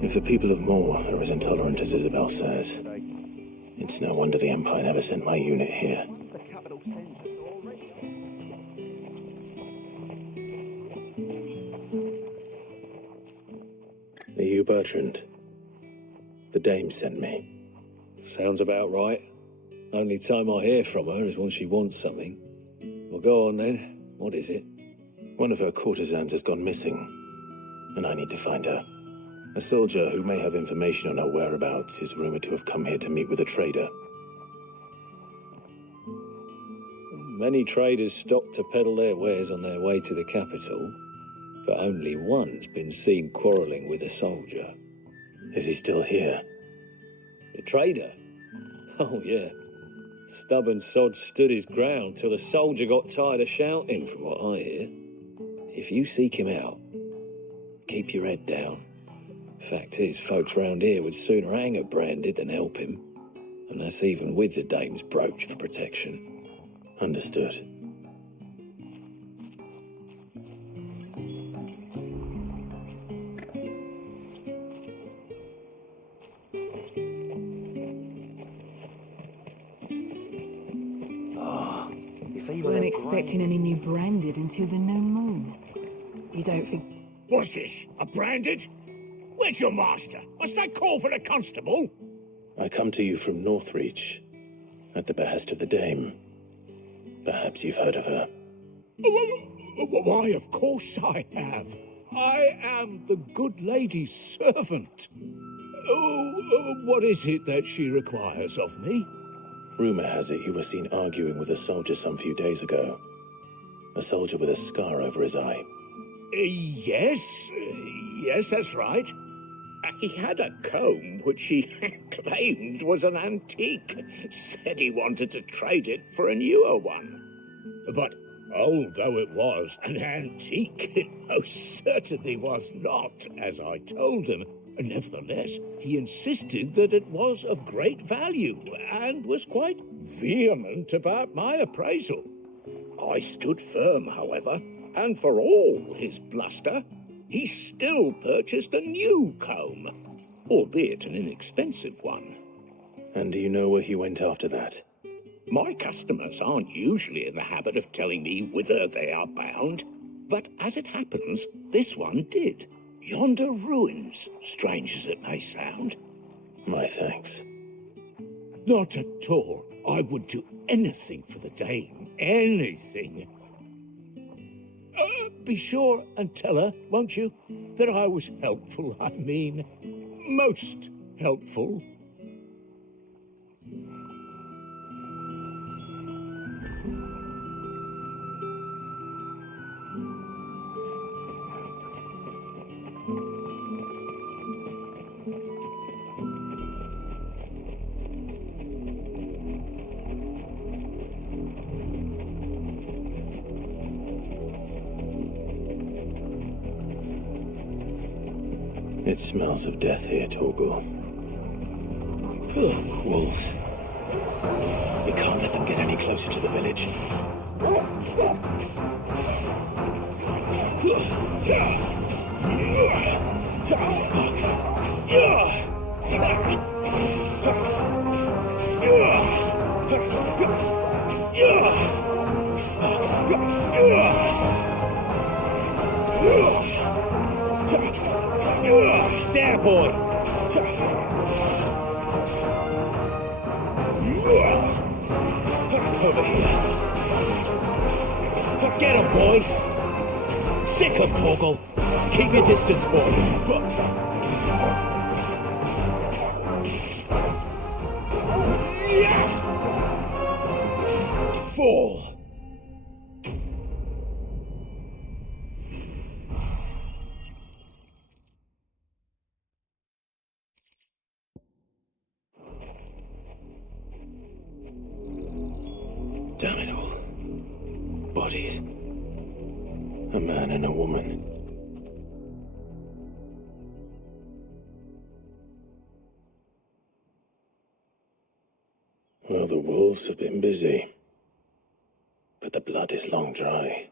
If the people of Moor are as intolerant as Isabel says, it's no wonder the Empire never sent my unit here. Are you Bertrand? The dame sent me. Sounds about right. Only time I hear from her is when she wants something. Well, go on then. What is it? One of her courtesans has gone missing, and I need to find her. A soldier who may have information on her whereabouts is rumored to have come here to meet with a trader. Many traders stop to peddle their wares on their way to the capital, but only one's been seen quarrelling with a soldier. Is he still here? The trader? Oh, yeah. Stubborn sod stood his ground till the soldier got tired of shouting, from what I hear. If you seek him out, keep your head down. Fact is, folks round here would sooner hang a Branded than help him. And that's even with the dame's brooch for protection. Understood. Weren't expecting any new Branded until the new moon. You don't think... What's this? A Branded? Where's your master? Must I call for the constable? I come to you from Northreach, at the behest of the dame. Perhaps you've heard of her. Why, of course I have. I am the good lady's servant. What is it that she requires of me? Rumour has it you were seen arguing with a soldier some few days ago. A soldier with a scar over his eye. Yes, that's right. He had a comb which he claimed was an antique. Said he wanted to trade it for a newer one. But old though it was, an antique it most certainly was not, as I told him. Nevertheless, he insisted that it was of great value, and was quite vehement about my appraisal. I stood firm, however, and for all his bluster, he still purchased a new comb, albeit an inexpensive one. And do you know where he went after that? My customers aren't usually in the habit of telling me whither they are bound, but as it happens, this one did. Yonder ruins, strange as it may sound. My thanks. Not at all. I would do anything for the dame. Anything. Be sure and tell her, won't you? That I was helpful, I mean. Most helpful. It smells of death here, Torgal. Wolves. We can't let them get any closer to the village. There, boy! Over here. Get him, boy! Sick of Torgal! Keep your distance, boy! Fall! Damn it all. Bodies. A man and a woman. Well, the wolves have been busy. But the blood is long dry.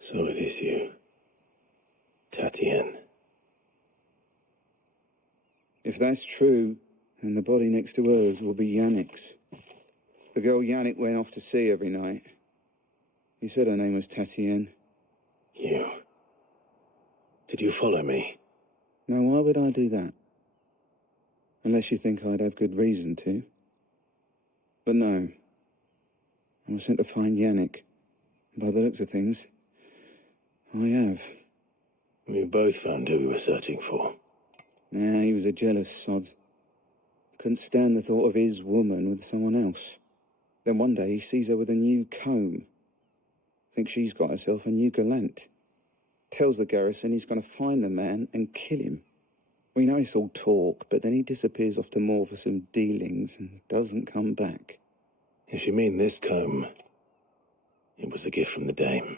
So it is you, Tatienne. If that's true, then the body next to hers will be Yannick's. The girl Yannick went off to see every night. He said her name was Tatienne. You. Did you follow me? Now, why would I do that? Unless you think I'd have good reason to. But no. I was sent to find Yannick. By the looks of things, I have. We both found who we were searching for. Nah, he was a jealous sod. Couldn't stand the thought of his woman with someone else. Then one day he sees her with a new comb. Thinks she's got herself a new gallant. Tells the garrison he's going to find the man and kill him. We know it's all talk, but then he disappears off to Moor for some dealings and doesn't come back. If you mean this comb, it was a gift from the dame.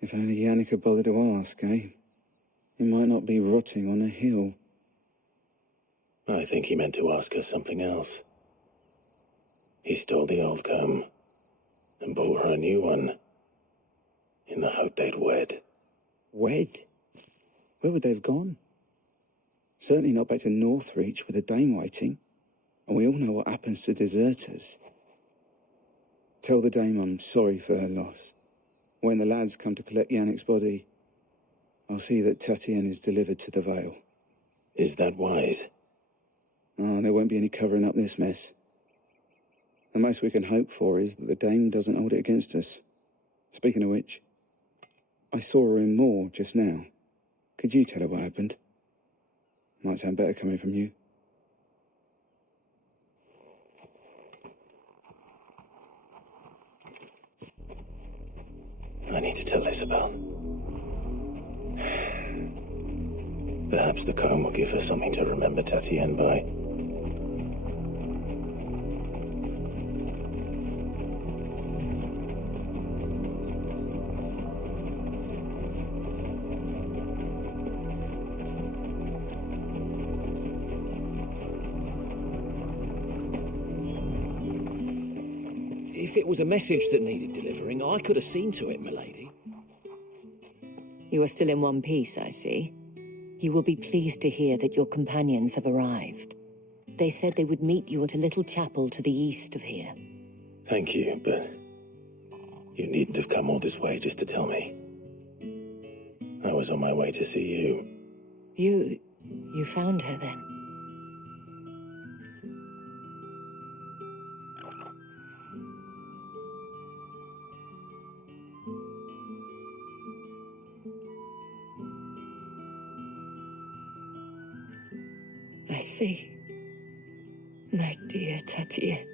If only Yannick had bothered to ask, eh? He might not be rotting on a hill. I think he meant to ask her something else. He stole the old comb and bought her a new one in the hope they'd wed. Wed? Where would they have gone? Certainly not back to Northreach with the dame waiting. And we all know what happens to deserters. Tell the dame I'm sorry for her loss. When the lads come to collect Yannick's body, I'll see that Tatienne is delivered to the Vale. Is that wise? Oh, there won't be any covering up this mess. The most we can hope for is that the dame doesn't hold it against us. Speaking of which, I saw her in Moor just now. Could you tell her what happened? Might sound better coming from you. I need to tell Isabel. Perhaps the comb will give her something to remember Tatienne by. If it was a message that needed delivering, I could have seen to it, milady. You are still in one piece, I see. You will be pleased to hear that your companions have arrived. They said they would meet you at a little chapel to the east of here. Thank you, but you needn't have come all this way just to tell me. I was on my way to see you. You found her then? I see. My dear Tatienne.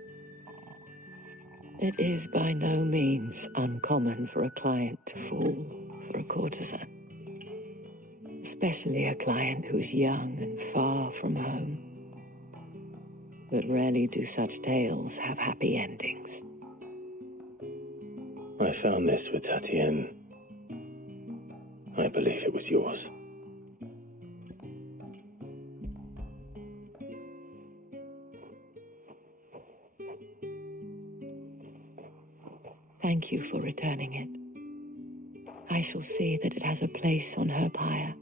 It is by no means uncommon for a client to fall for a courtesan. Especially a client who's young and far from home. But rarely do such tales have happy endings. I found this with Tatienne. I believe it was yours. Thank you for returning it. I shall see that it has a place on her pyre.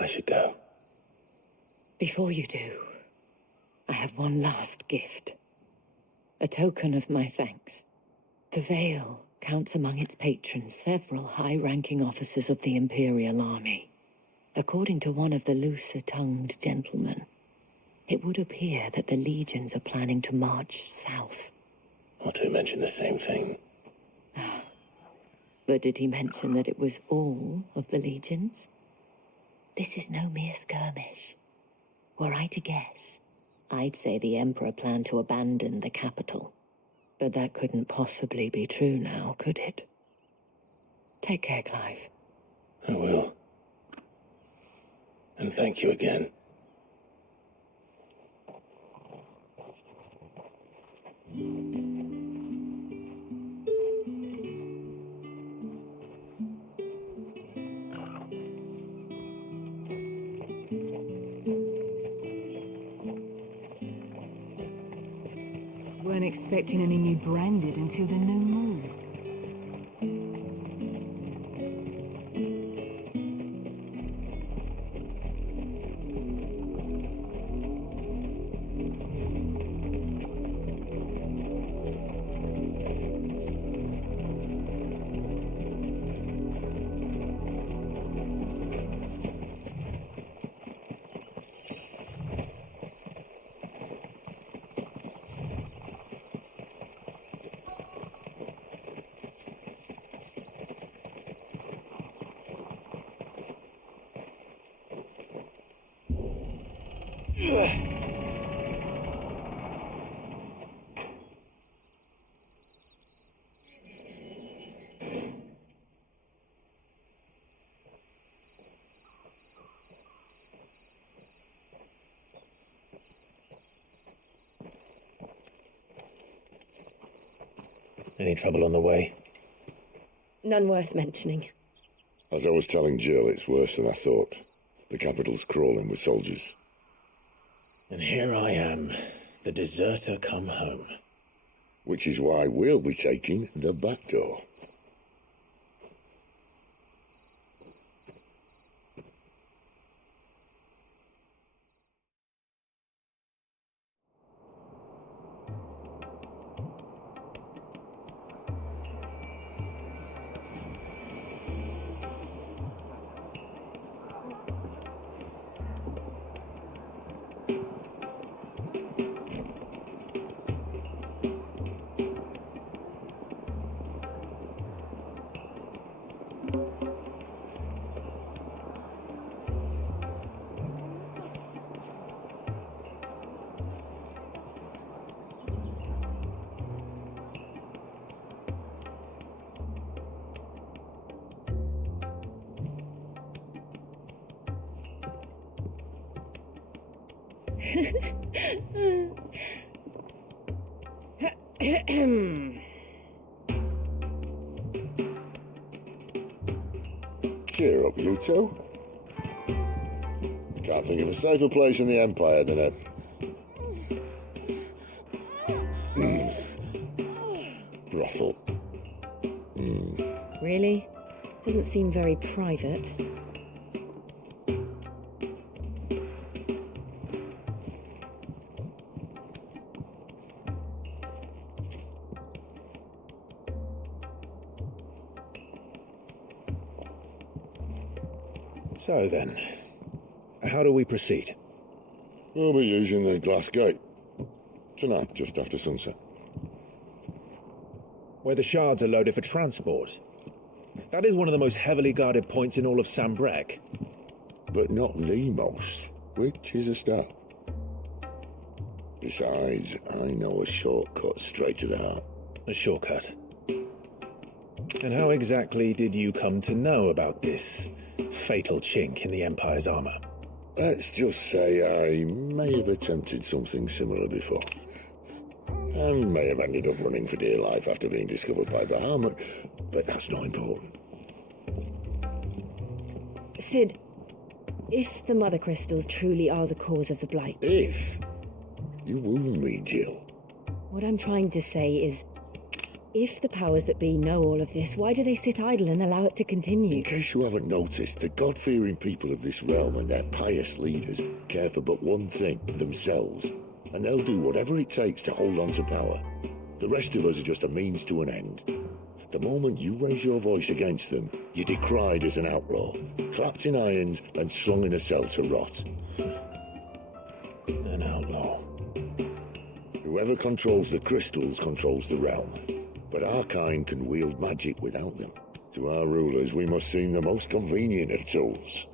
I should go. Before you do, I have one last gift. A token of my thanks. The Vale counts among its patrons several high-ranking officers of the Imperial Army. According to one of the looser-tongued gentlemen, it would appear that the legions are planning to march south. Or to mention the same thing. But did he mention that it was all of the legions? This is no mere skirmish. Were I to guess, I'd say the Emperor planned to abandon the capital. But that couldn't possibly be true now, could it? Take care, Clive. I will. And thank you again. Weren't expecting any new branded until the new moon. Any trouble on the way? None worth mentioning. As I was telling Jill, it's worse than I thought. The capital's crawling with soldiers. And here I am, the deserter come home. Which is why we'll be taking the back door. Cheer up, you two. Can't think of a safer place in the Empire than a... brothel. Really? Doesn't seem very private. So then, how do we proceed? We'll be using the glass gate. Tonight, just after sunset. Where the shards are loaded for transport. That is one of the most heavily guarded points in all of Sambrek. But not the most, which is a start. Besides, I know a shortcut straight to the heart. A shortcut? And how exactly did you come to know about this fatal chink in the Empire's armor? Let's just say I may have attempted something similar before. And may have ended up running for dear life after being discovered by Bahamut, but that's not important. Sid, if the Mother Crystals truly are the cause of the Blight... If? You wound me, Jill. What I'm trying to say is, if the powers that be know all of this, why do they sit idle and allow it to continue? In case you haven't noticed, the God-fearing people of this realm and their pious leaders care for but one thing, themselves. And they'll do whatever it takes to hold on to power. The rest of us are just a means to an end. The moment you raise your voice against them, you're decried as an outlaw, clapped in irons and slung in a cell to rot. An outlaw. Whoever controls the crystals controls the realm. But our kind can wield magic without them. To our rulers, we must seem the most convenient of tools,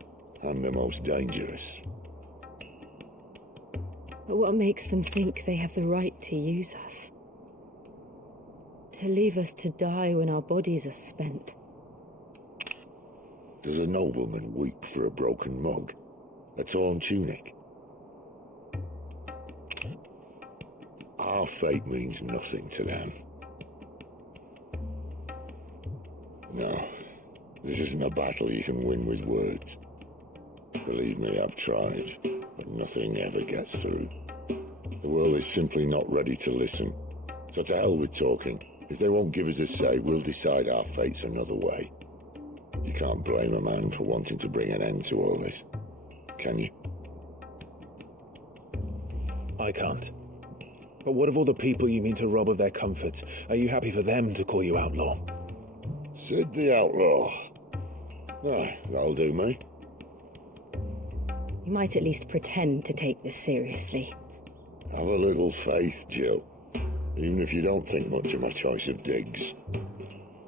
and the most dangerous. But what makes them think they have the right to use us? To leave us to die when our bodies are spent? Does a nobleman weep for a broken mug? A torn tunic? Our fate means nothing to them. No, this isn't a battle you can win with words. Believe me, I've tried, but nothing ever gets through. The world is simply not ready to listen. So to hell with talking. If they won't give us a say, we'll decide our fates another way. You can't blame a man for wanting to bring an end to all this, can you? I can't. But what of all the people you mean to rob of their comforts? Are you happy for them to call you outlaw? Sid the Outlaw. Ah, that'll do me. You might at least pretend to take this seriously. Have a little faith, Jill. Even if you don't think much of my choice of digs.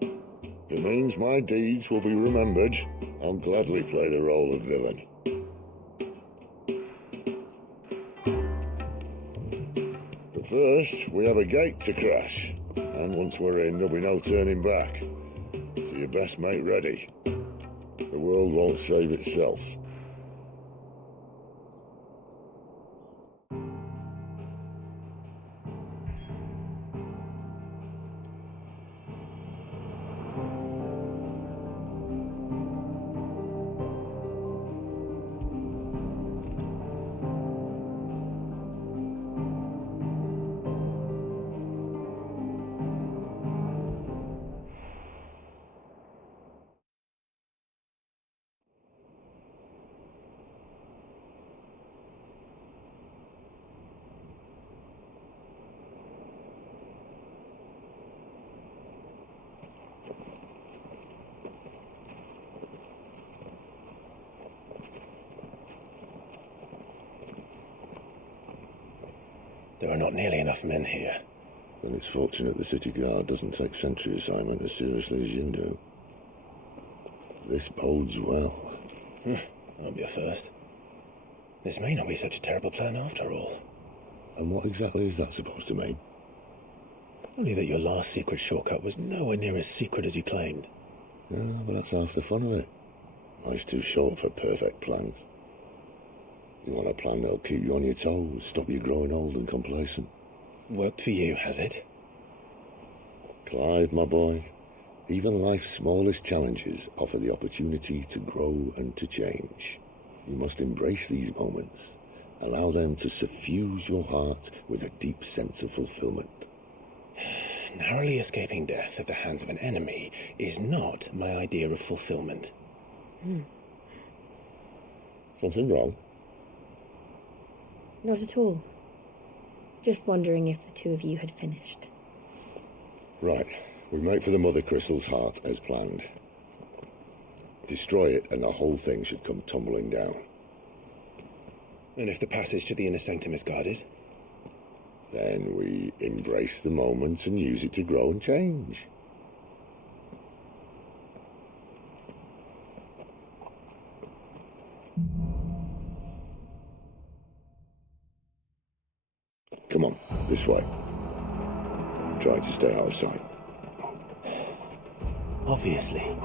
If it means my deeds will be remembered, I'll gladly play the role of villain. But first, we have a gate to crash. And once we're in, there'll be no turning back. So you best make ready. The world won't save itself. There are not nearly enough men here. Then it's fortunate the city guard doesn't take sentry assignment as seriously as you do. This bodes well. That'll be a first. This may not be such a terrible plan after all. And what exactly is that supposed to mean? Only that your last secret shortcut was nowhere near as secret as you claimed. Yeah, but that's half the fun of it. Life's too short for perfect plans. You want a plan that'll keep you on your toes, stop you growing old and complacent. Worked for you, has it? Clive, my boy, even life's smallest challenges offer the opportunity to grow and to change. You must embrace these moments. Allow them to suffuse your heart with a deep sense of fulfillment. Narrowly escaping death at the hands of an enemy is not my idea of fulfillment. Something wrong? Not at all. Just wondering if the two of you had finished. Right. We make for the Mother Crystal's heart as planned. Destroy it and the whole thing should come tumbling down. And if the passage to the inner sanctum is guarded? Then we embrace the moment and use it to grow and change. Come on, this way. Try to stay out of sight. Obviously.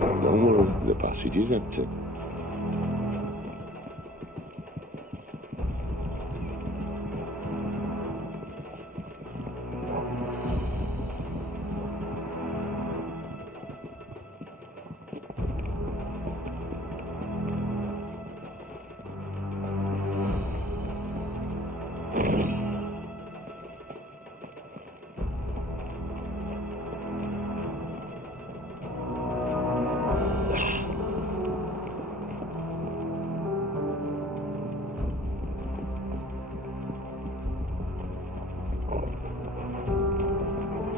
Don't worry, the passage is empty.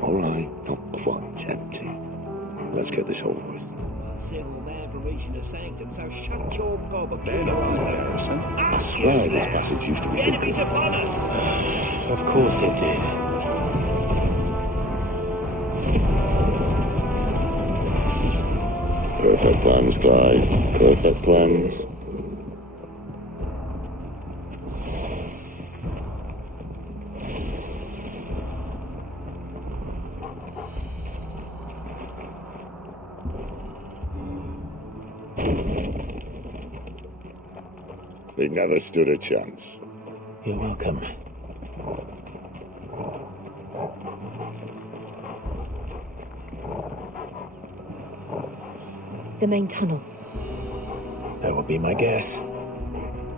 Alright, not quite empty. Let's get this over with. Single man from reaching the sanctum, so shut your gob and get I swear this passage used to be simple. enemies upon us! Of course it did. Perfect plans, Clyde. Perfect plans. They never stood a chance. You're welcome. The main tunnel. That would be my guess.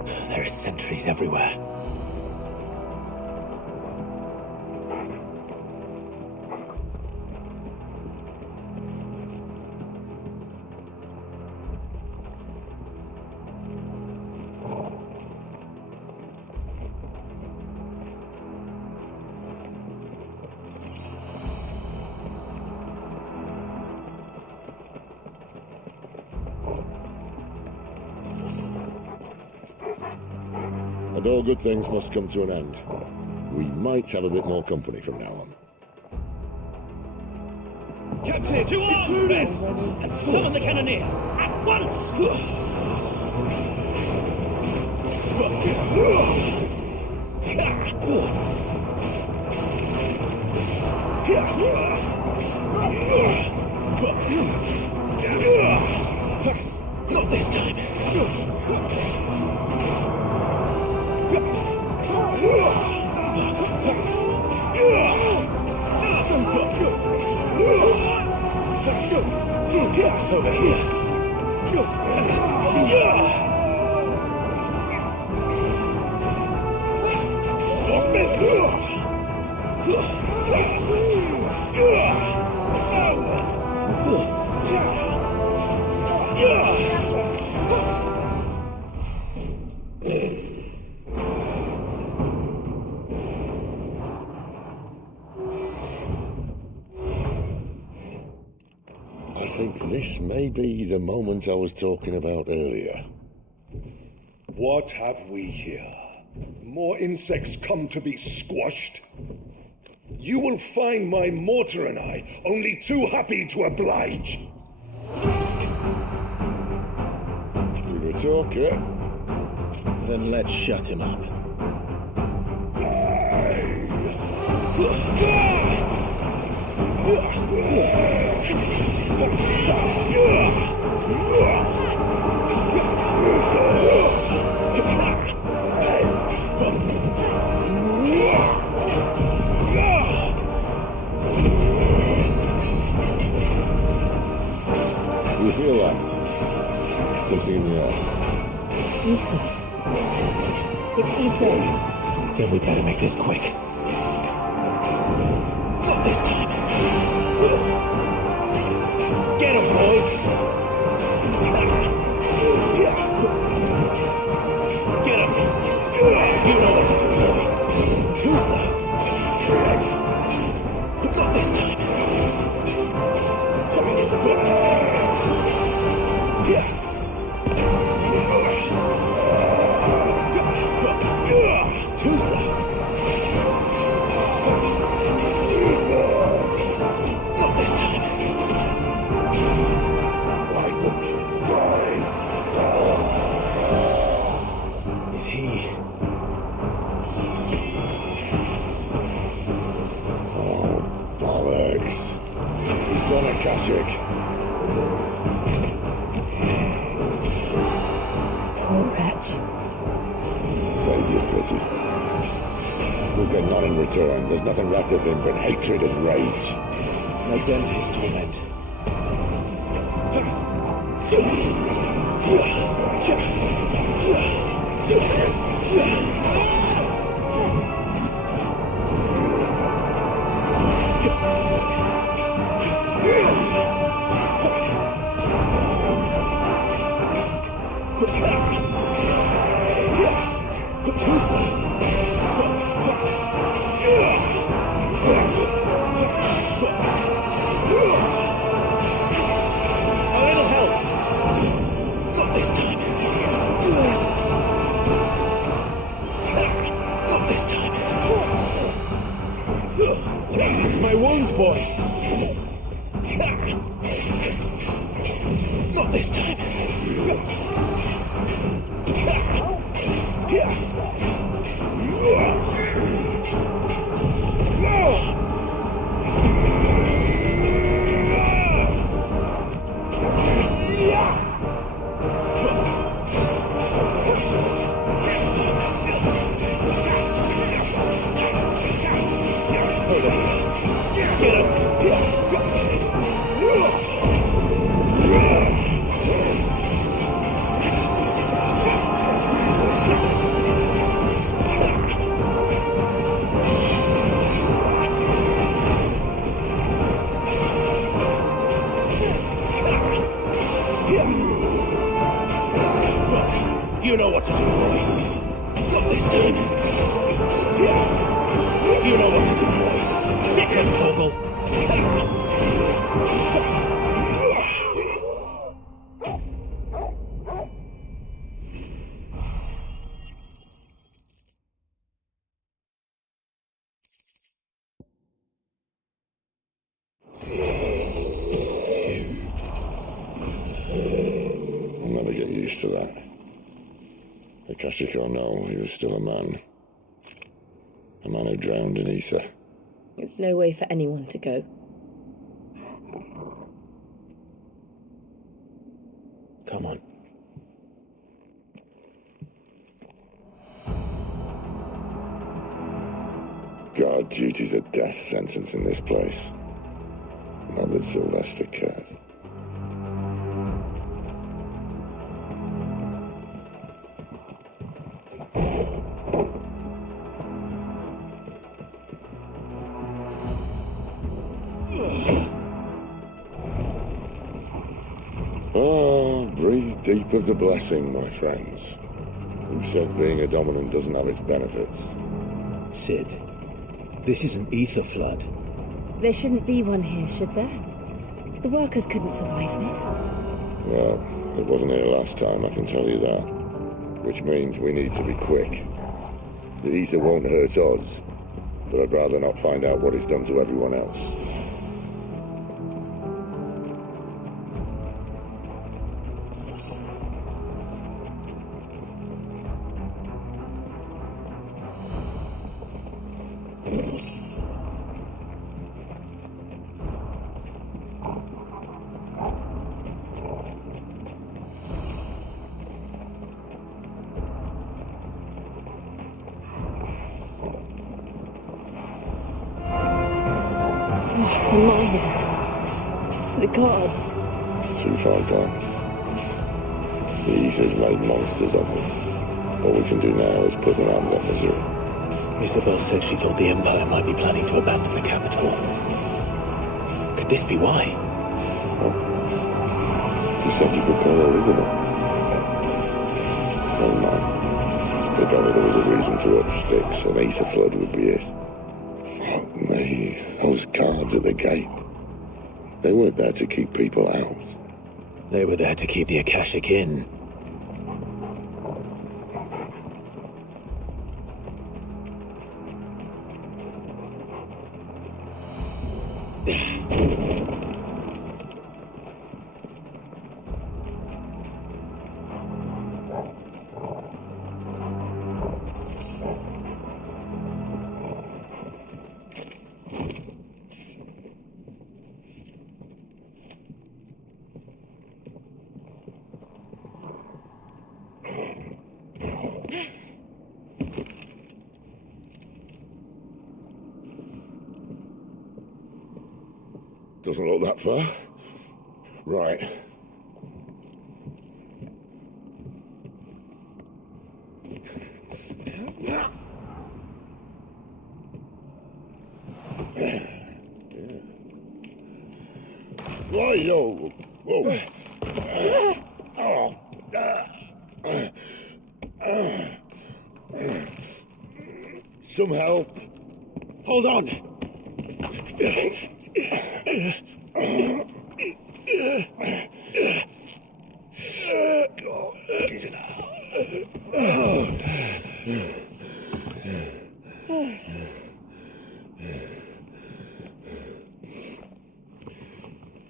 There are sentries everywhere. And all good things must come to an end. We might have a bit more company from now on. Captain, to arms, men! And summon the cannoneer! At once! Not this time. Over here. I think this may be the moment I was talking about earlier. What have we here? More insects come to be squashed? You will find my mortar and I only too happy to oblige. You're a talker. Then let's shut him up. You feel that? Something in the air. Ether. It's ether. Then we better make this quick. Not this time. Get him, boy! Get him! You know what to do, boy. Too slow. Not this time. in return. There's nothing left of him but hatred and rage. Let's end his torment. Too slow. A little help. Not this time. Not this time. My wounds, boy. Not this time. You know what to do, boy. Not this time. You know what to do, boy. Sick and toggle. I'll never get used to that. Akashic or no, he was still a man. A man who drowned in ether. It's no way for anyone to go. Come on. Guard duty's a death sentence in this place. Not that Sylvester cared. Oh, breathe deep of the blessing, my friends. Who said being a dominant doesn't have its benefits? Sid, this is an ether flood. There shouldn't be one here, should there? The workers couldn't survive this. Well, it wasn't here last time, I can tell you that. Which means we need to be quick. The ether won't hurt us, but I'd rather not find out what it's done to everyone else. The miners. The guards. Too far gone. The ether's made monsters of them. All we can do now is put them out of their misery. Isabel said she thought the Empire might be planning to abandon the capital. Could this be why? You said you could call her Isabel. Never mind. If ever there was a reason to up sticks, an ether flood would be it. Fuck me. Those guards at the gate. They weren't there to keep people out. They were there to keep the Akashic in. Doesn't look that far. Right. Right-yo. Whoa. Some help. Hold on.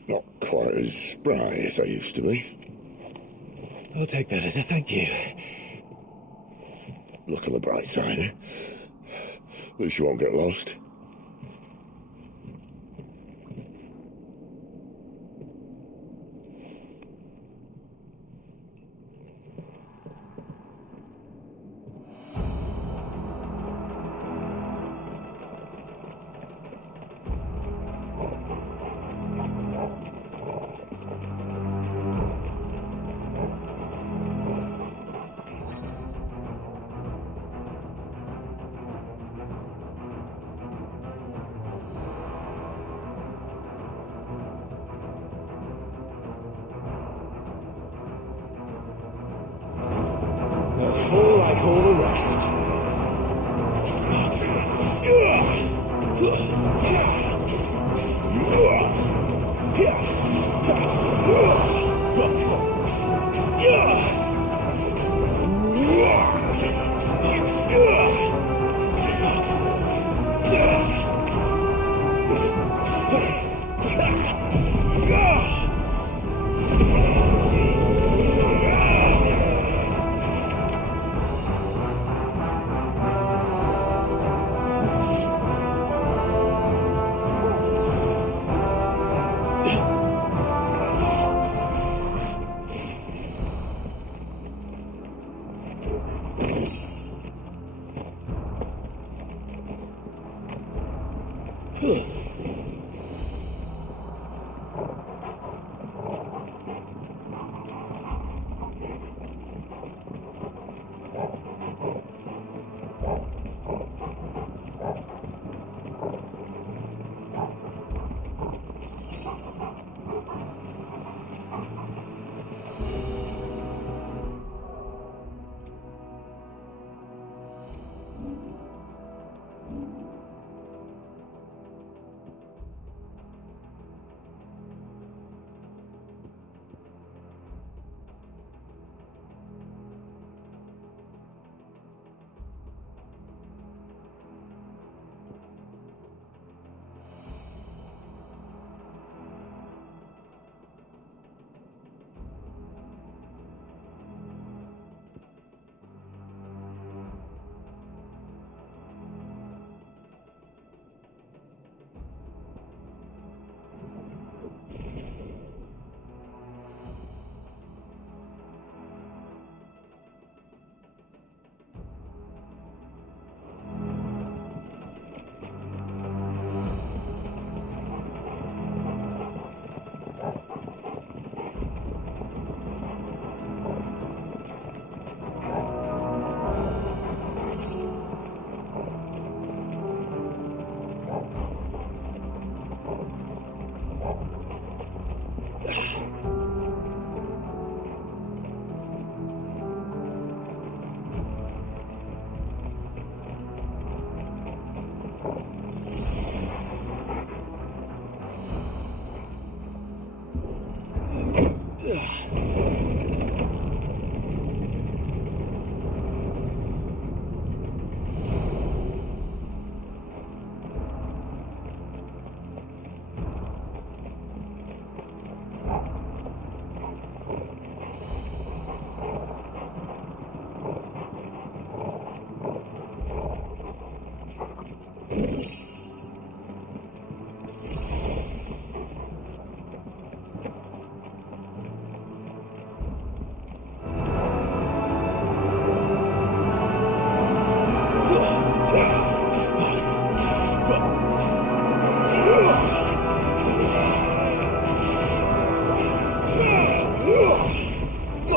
Not quite as spry as I used to be. I'll take that as a thank you. Look on the bright side, eh? At least you won't get lost. A fool like all the rest.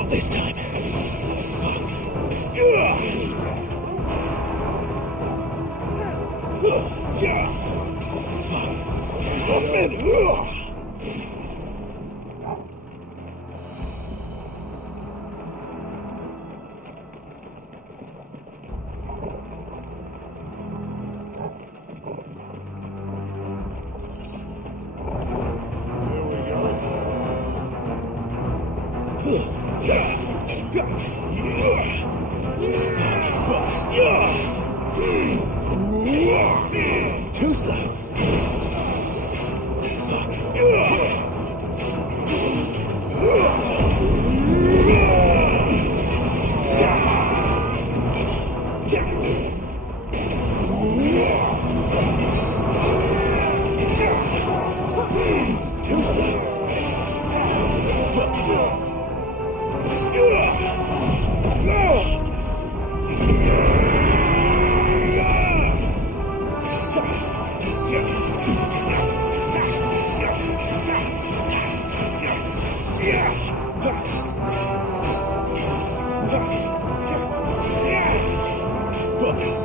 Not this time. Too slow.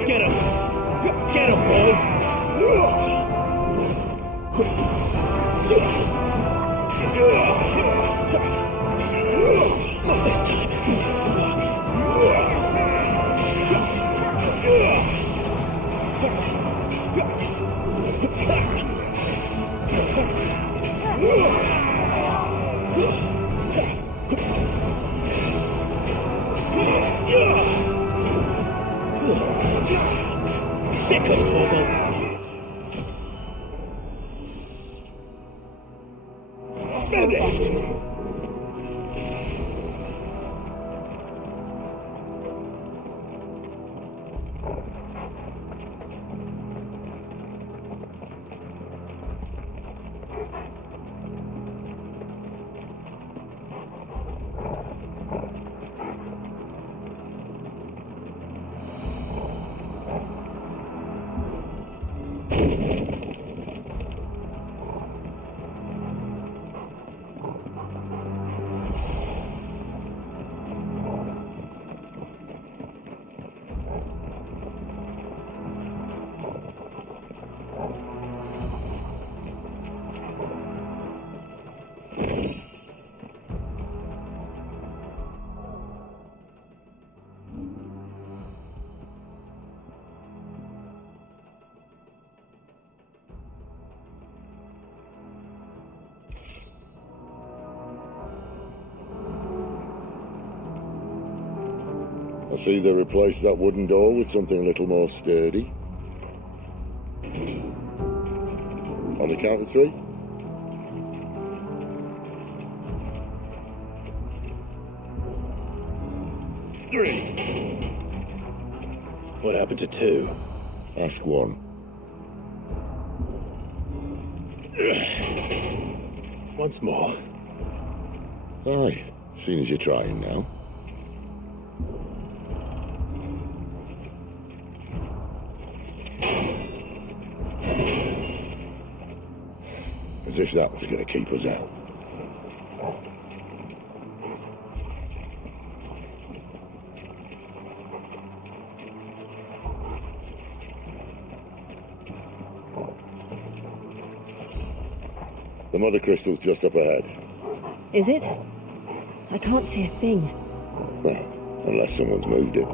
Get him! Get him, boy! Not this time. Sick of Torgal. Finished! I see they replaced that wooden door with something a little more sturdy. On the count of 3? What happened to 2? Ask 1. Once more. Aye, seeing as you're trying now. As if that was going to keep us out. The mother crystal's just up ahead. Is it? I can't see a thing. Well, unless someone's moved it.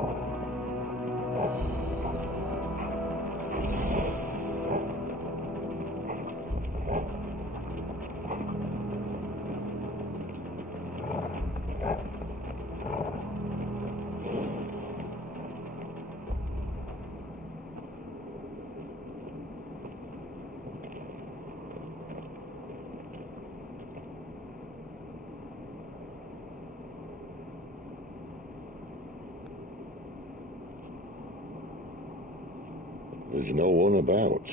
There's no one about.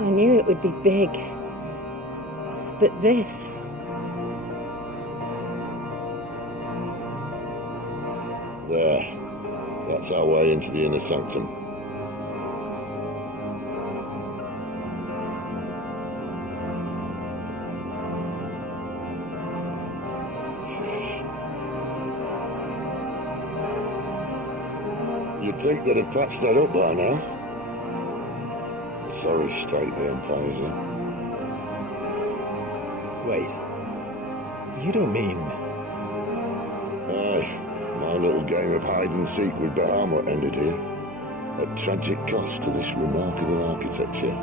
I knew it would be big. But this... There. That's our way into the inner sanctum. You'd think they'd have patched that up by now. Sorry state the Empire's in. Wait. You don't mean... Aye. My little game of hide-and-seek with Bahamut ended here. At tragic cost to this remarkable architecture.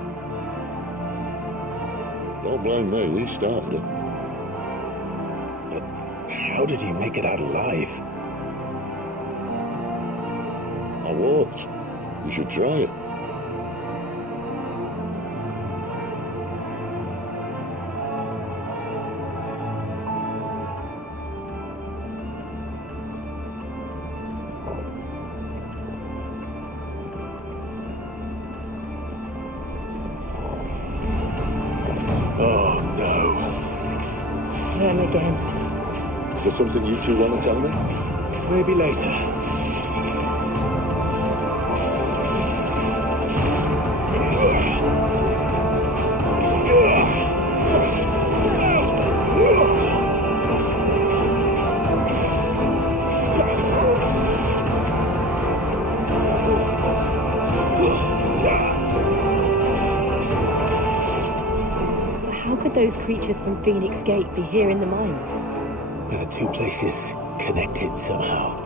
Don't blame me, we started it. But how did you make it out alive? I walked. You should try it. Oh, no. Them again. Is there something you two want to tell me? Maybe later. How could those creatures from Phoenix Gate be here in the mines? Are the two places connected somehow?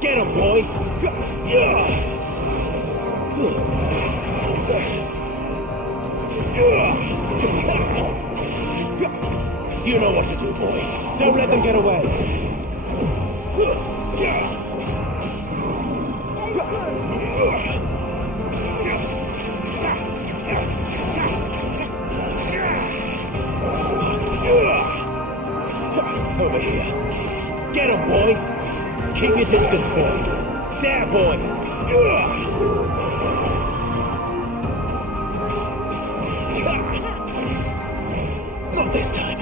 Get him, boy! You know what to do, boy. Don't let them get away. Over here. Get him, boy. Keep your distance, boy. There, boy. Not this time.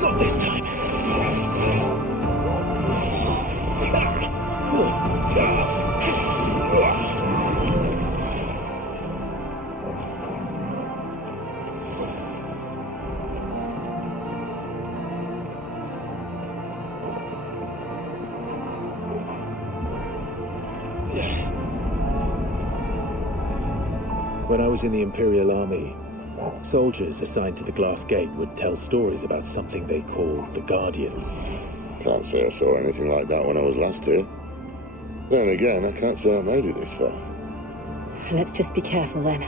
Not this time. When I was in the Imperial Army, soldiers assigned to the Glass Gate would tell stories about something they called the Guardian. Can't say I saw anything like that when I was last here. Then again, I can't say I made it this far. Let's just be careful then.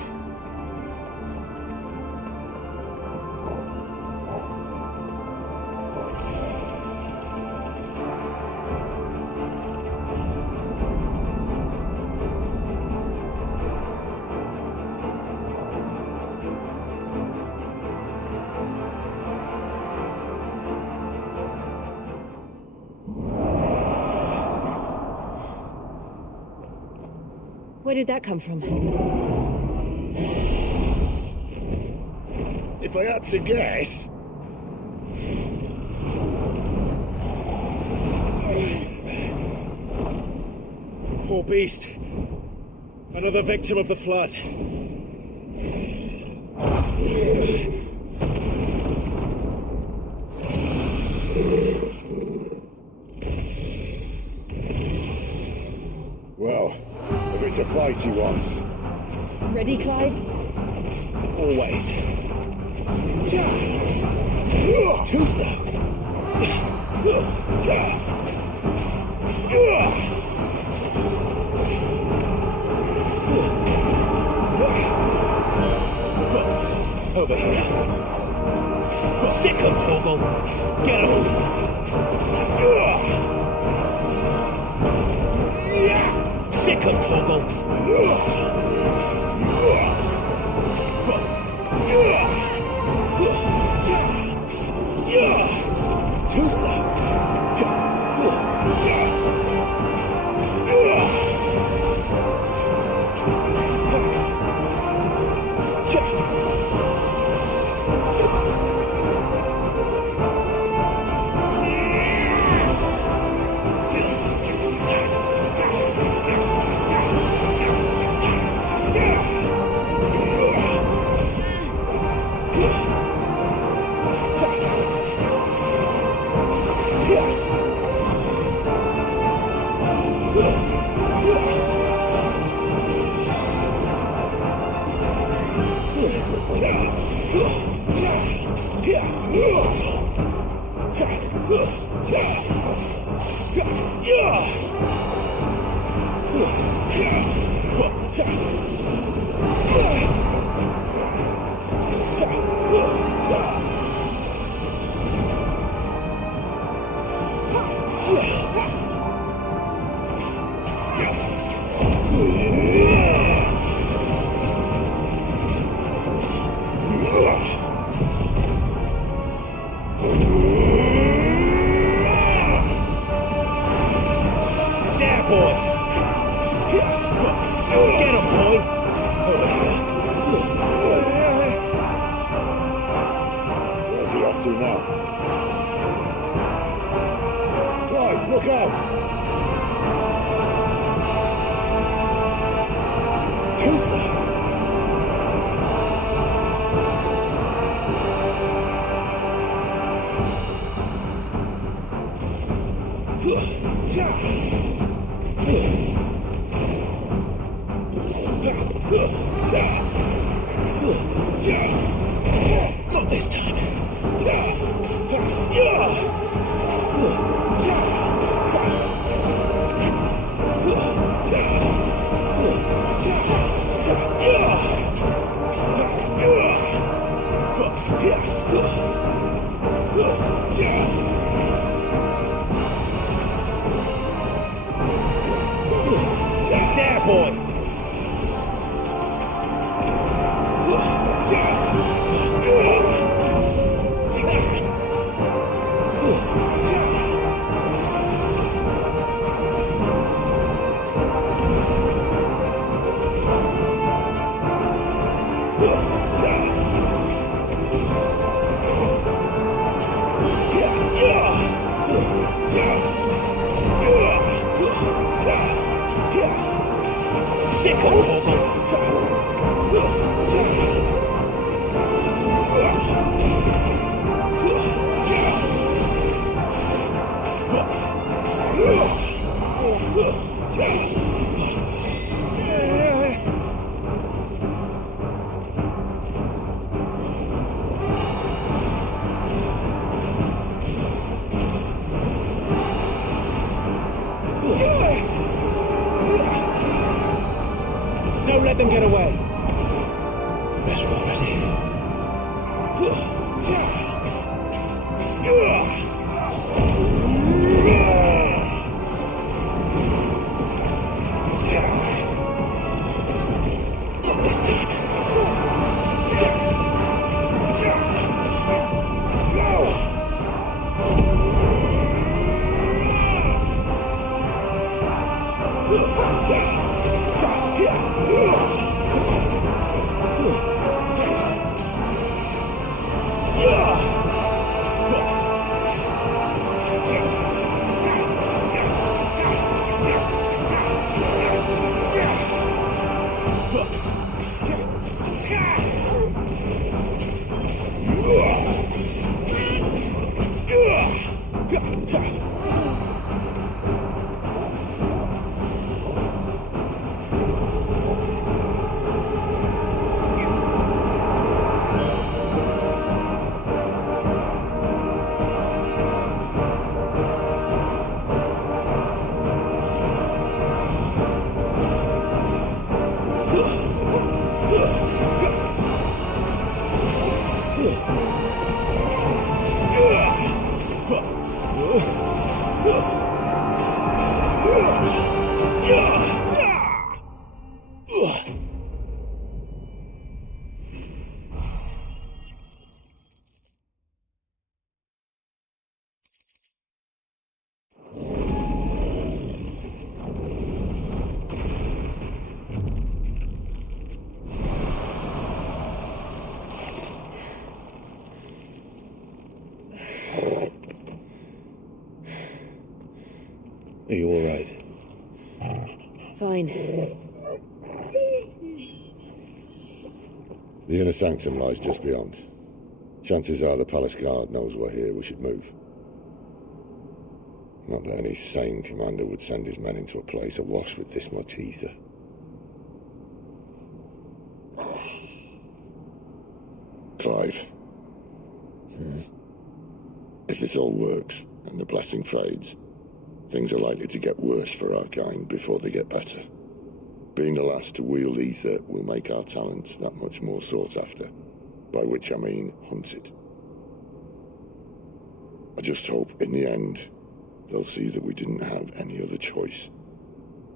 Where did that come from? If I had to guess... Poor beast. Another victim of the flood. Well, if it's a fight he wants. Ready, Clive? Always. Too slow. Over here. Sick of Toggle. Get on. Sick of Toggle. Too slow. Not this time. There, boy. Sick of Don't let them get away. Best one ready. Not this time. Are you all right? Fine. The inner sanctum lies just beyond. Chances are the palace guard knows we're here. We should move. Not that any sane commander would send his men into a place awash with this much ether. Clive. If this all works, and the blessing fades, things are likely to get worse for our kind before they get better. Being the last to wield ether will make our talents that much more sought after, by which I mean hunted. I just hope, in the end, they'll see that we didn't have any other choice,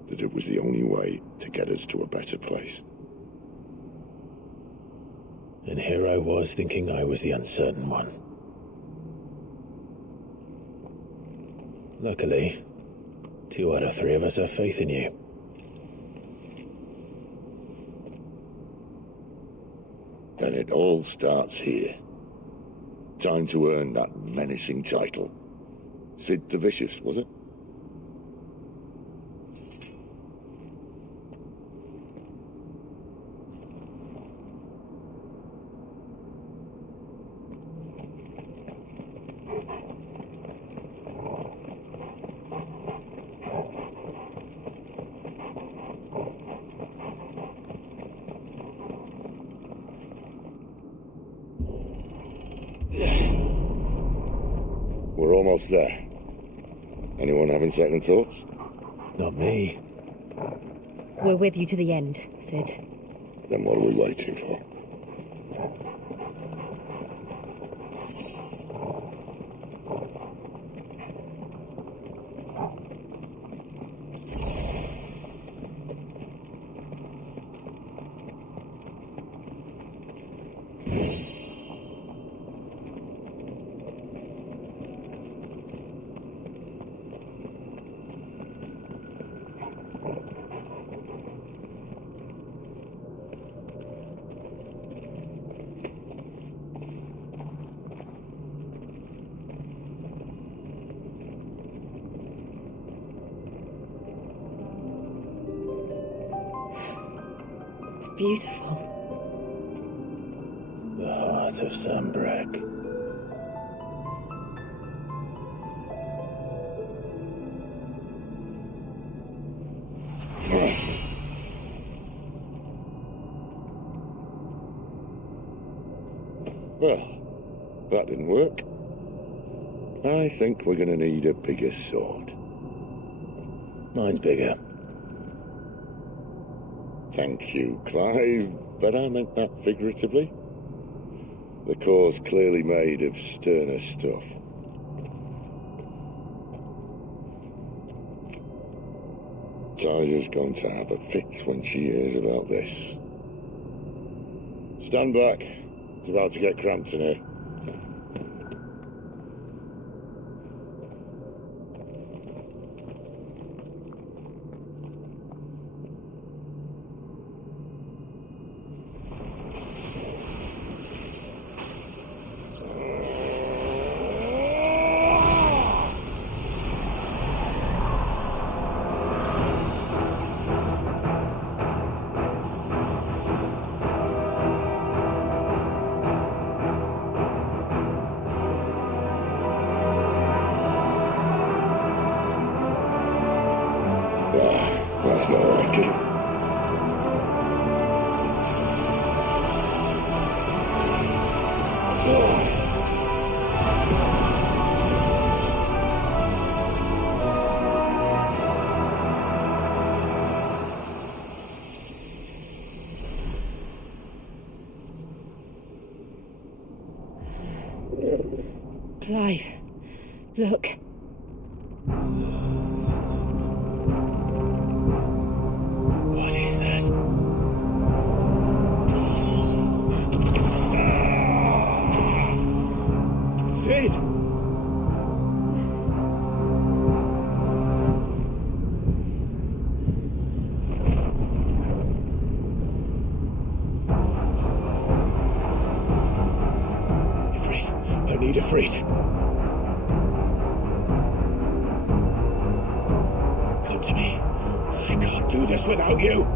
that it was the only way to get us to a better place. And here I was thinking I was the uncertain one. Luckily, 2 out of 3 of us have faith in you. Then it all starts here. Time to earn that menacing title. Sid the Vicious, was it? We're almost there. Anyone having second thoughts? Not me. We're with you to the end, Sid. Then what are we waiting for? Beautiful. The heart of Sambrek. Well, that didn't work. I think we're going to need a bigger sword. Mine's bigger. Thank you, Clive, but I meant that figuratively. The core's clearly made of sterner stuff. Tyler's going to have a fit when she hears about this. Stand back. It's about to get cramped in here. Clive, look. What is that? Sid! I need a freight. Come to me. I can't do this without you.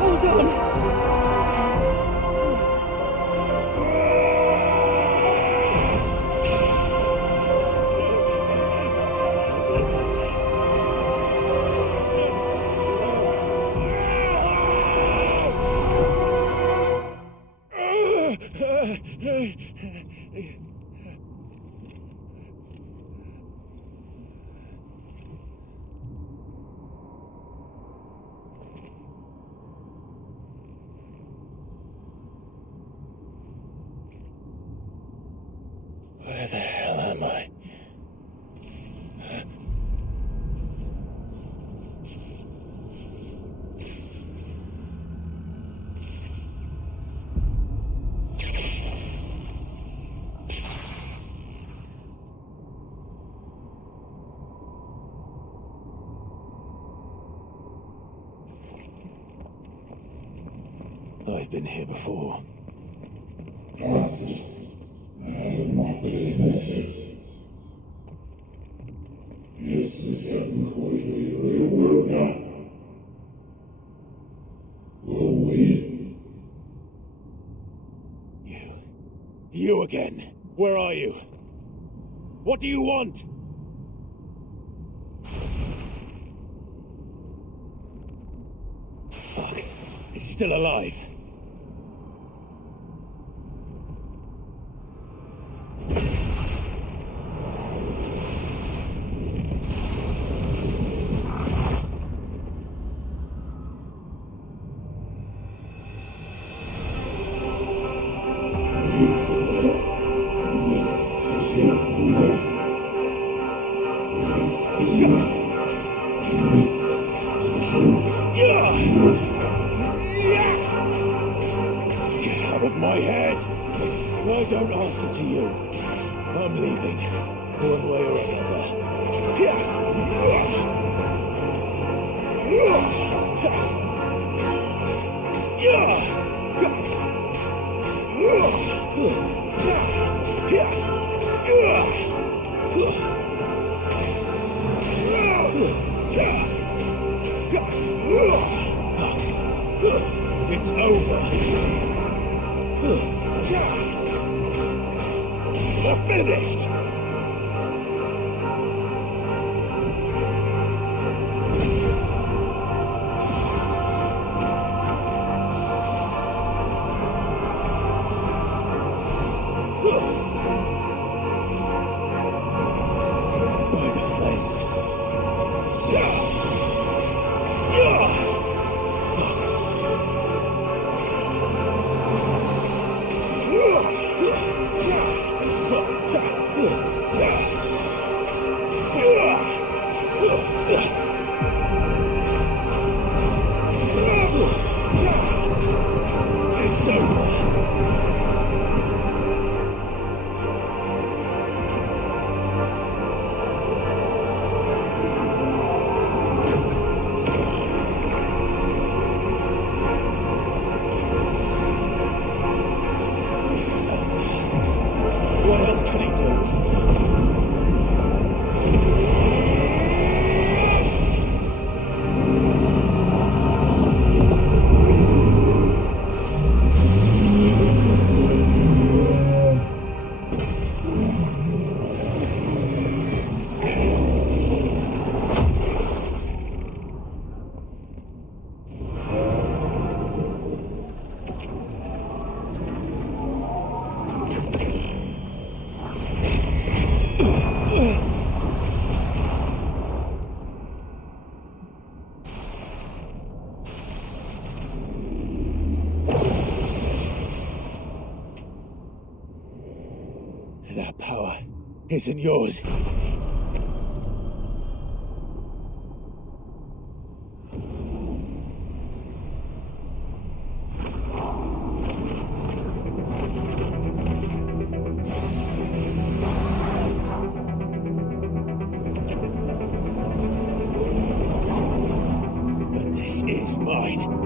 Hold on. Where the hell am I? I've been here before. You again. Where are you? What do you want? Fuck. It's still alive. Get out of my head! I don't answer to you. I'm leaving, one way or another. It's over. We're finished. By the flames. It's over. What else can he do? That power isn't yours. But this is mine.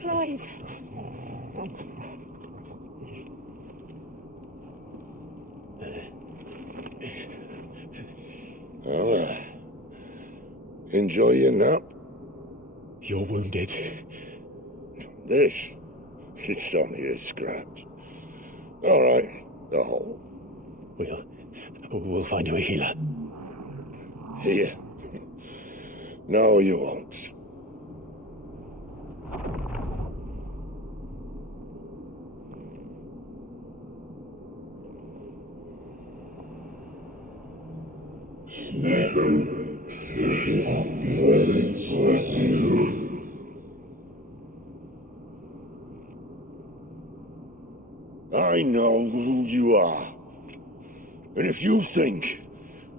Clive. Enjoy your nap? You're wounded. This? It's only a scratch. All right, the hole. We'll find you a healer. Here. No, you won't. I know who you are. And if you think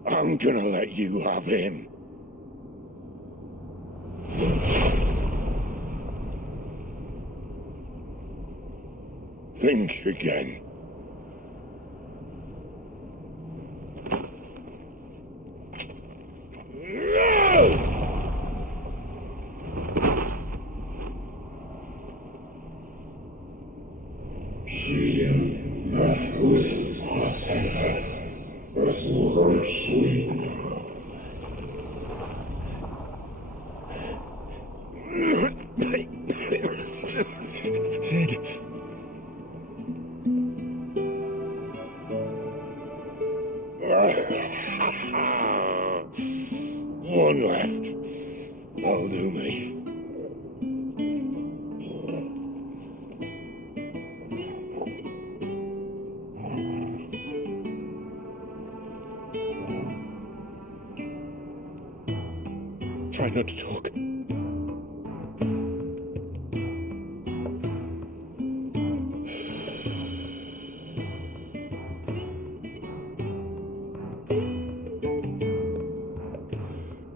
I'm gonna let you have him, think again. Sid. One left. That'll do me. Try not to talk.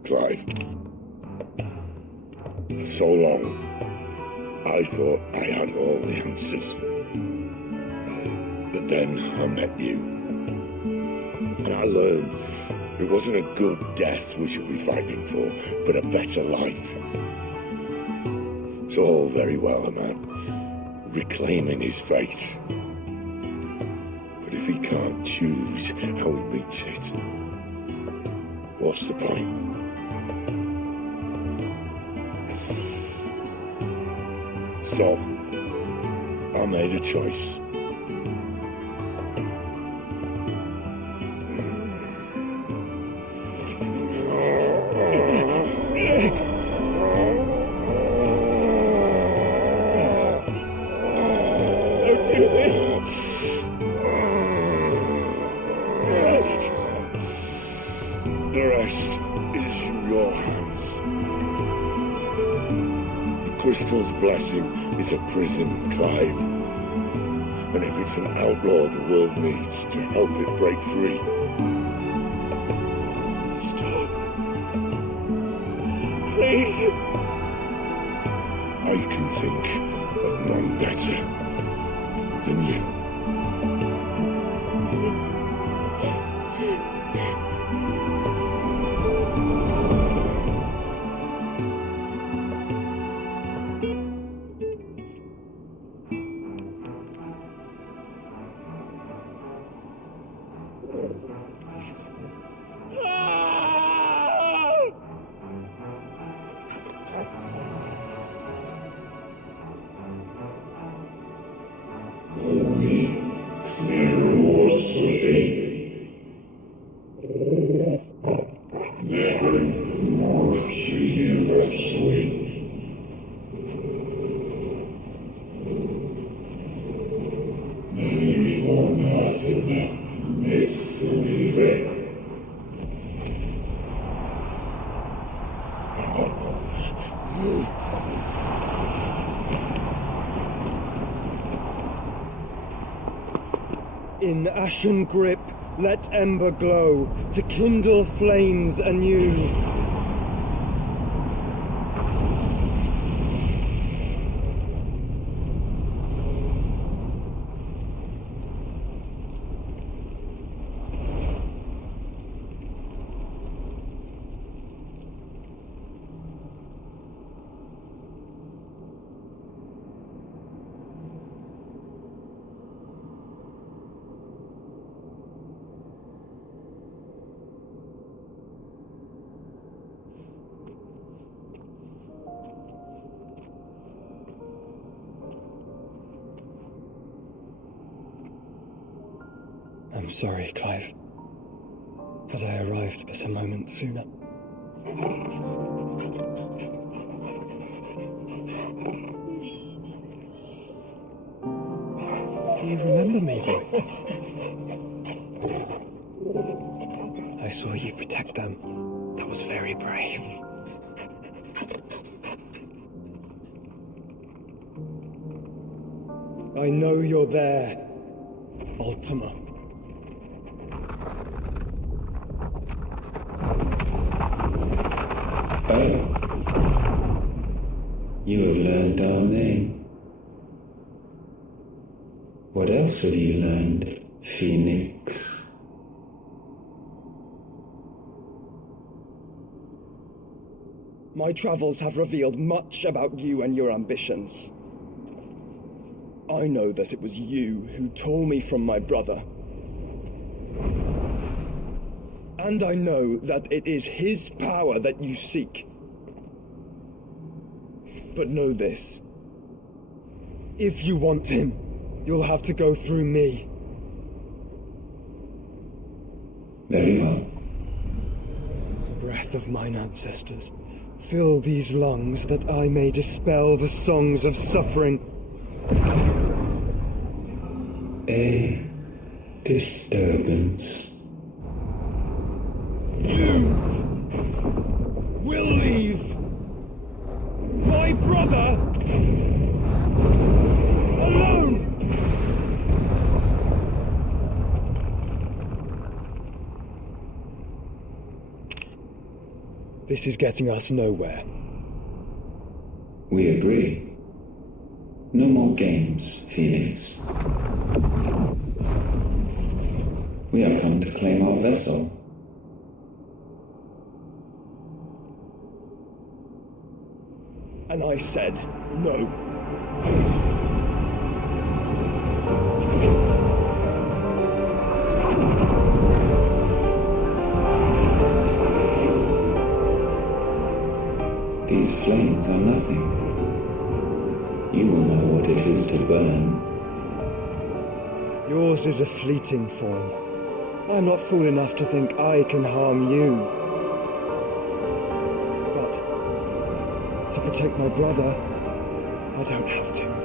Clive. For so long, I thought I had all the answers. But then I met you. And I learned it wasn't a good death we should be fighting for, but a better life. It's all very well, a man reclaiming his fate. But if he can't choose how he meets it, what's the point? So, I made a choice. The rest is in your hands. The crystal's blessing is a prison, Clive. And if it's an outlaw the world needs to help it break free, stop. Please. I can think of none better than you. In ashen grip, let ember glow, to kindle flames anew. I'm sorry, Clive. Had I arrived but a moment sooner. Do you remember me, boy? I saw you protect them. That was very brave. I know you're there, Ultima. Oh. You have learned our name. What else have you learned, Phoenix? My travels have revealed much about you and your ambitions. I know that it was you who tore me from my brother. And I know that it is his power that you seek. But know this. If you want him, you'll have to go through me. Very well. Breath of mine ancestors, fill these lungs that I may dispel the songs of suffering. A disturbance. You will leave my brother alone! This is getting us nowhere. We agree. No more games, Phoenix. We have come to claim our vessel. And I said no. These flames are nothing. You will know what it is to burn. Yours is a fleeting form. I'm not fool enough to think I can harm you. But to protect my brother, I don't have to.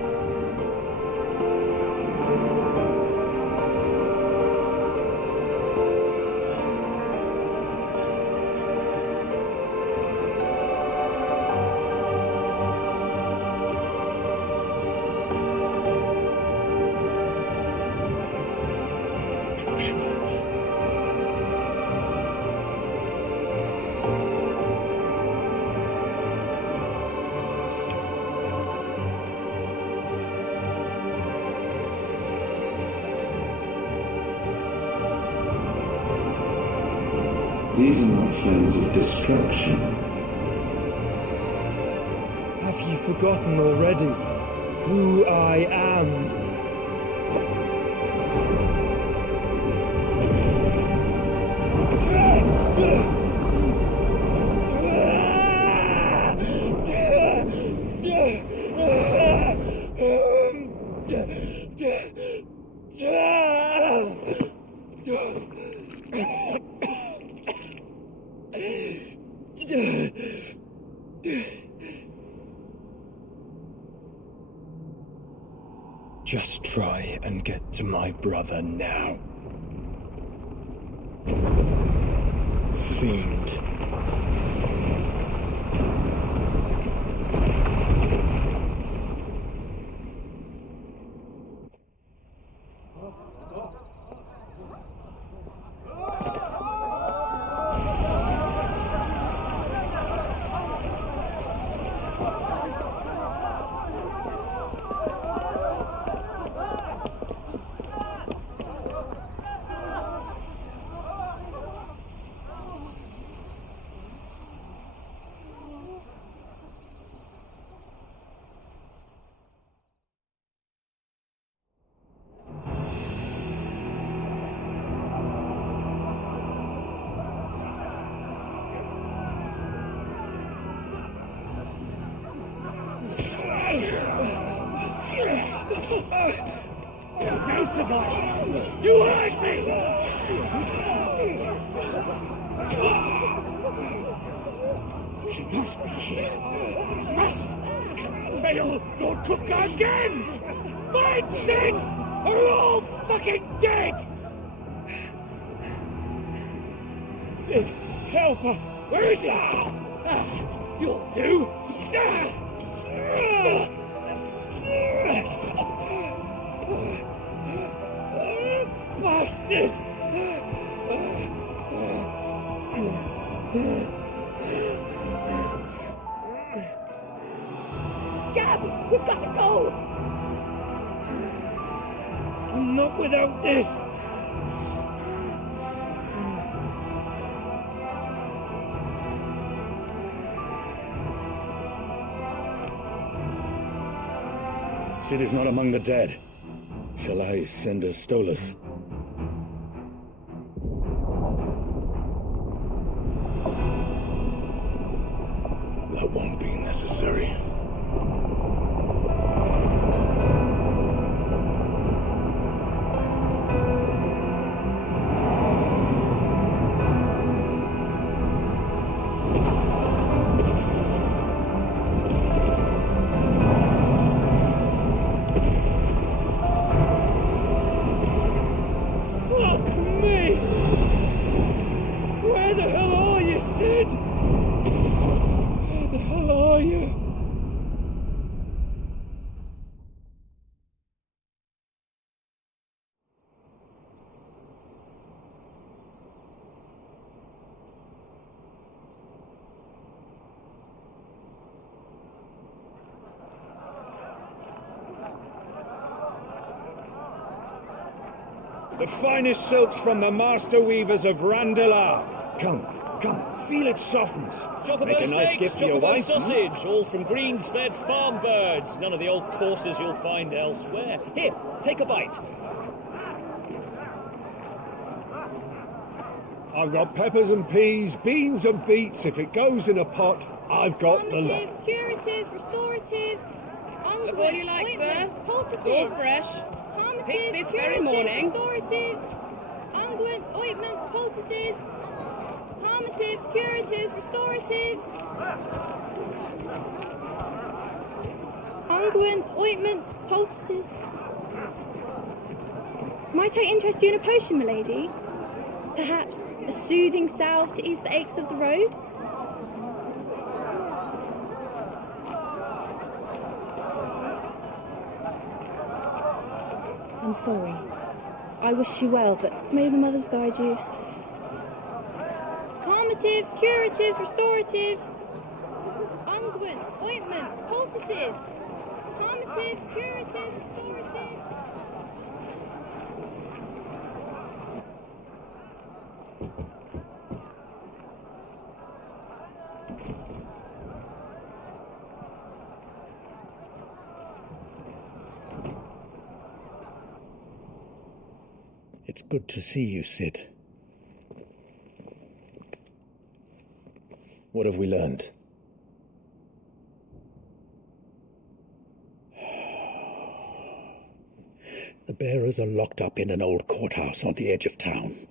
These are not flames of destruction. Have you forgotten already who I am? Just try and get to my brother now. Fiend. No survivors! You heard me! She must be here. Must! Fail Lord Cook again! Find Sid! Or we're all fucking dead! Sid, help us! Where is he? You'll do! Bastard! Gab, we've got to go! Not without this! Sid is not among the dead. Shall I send a Stolas? That won't be necessary. The finest silks from the master weavers of Randalar. Come, feel its softness. Make a nice gift for your wife. Sausage, all from greens-fed farm birds. None of the old courses you'll find elsewhere. Here, take a bite. I've got peppers and peas, beans and beets. If it goes in a pot, I've got the lot. Curatives, restoratives, Look what you like, ointments, sir. poultices. It's all fresh. Picked this very morning. Restoratives, unguents, ointments, poultices, palmatives, curatives, restoratives, unguents, ointments, poultices. Might I interest you in a potion, milady? Perhaps a soothing salve to ease the aches of the road? I'm sorry. I wish you well, but may the mothers guide you. Calmatives, curatives, restoratives, unguents, ointments, poultices. Calmatives, curatives, restoratives. It's good to see you, Sid. What have we learned? The bearers are locked up in an old courthouse on the edge of town.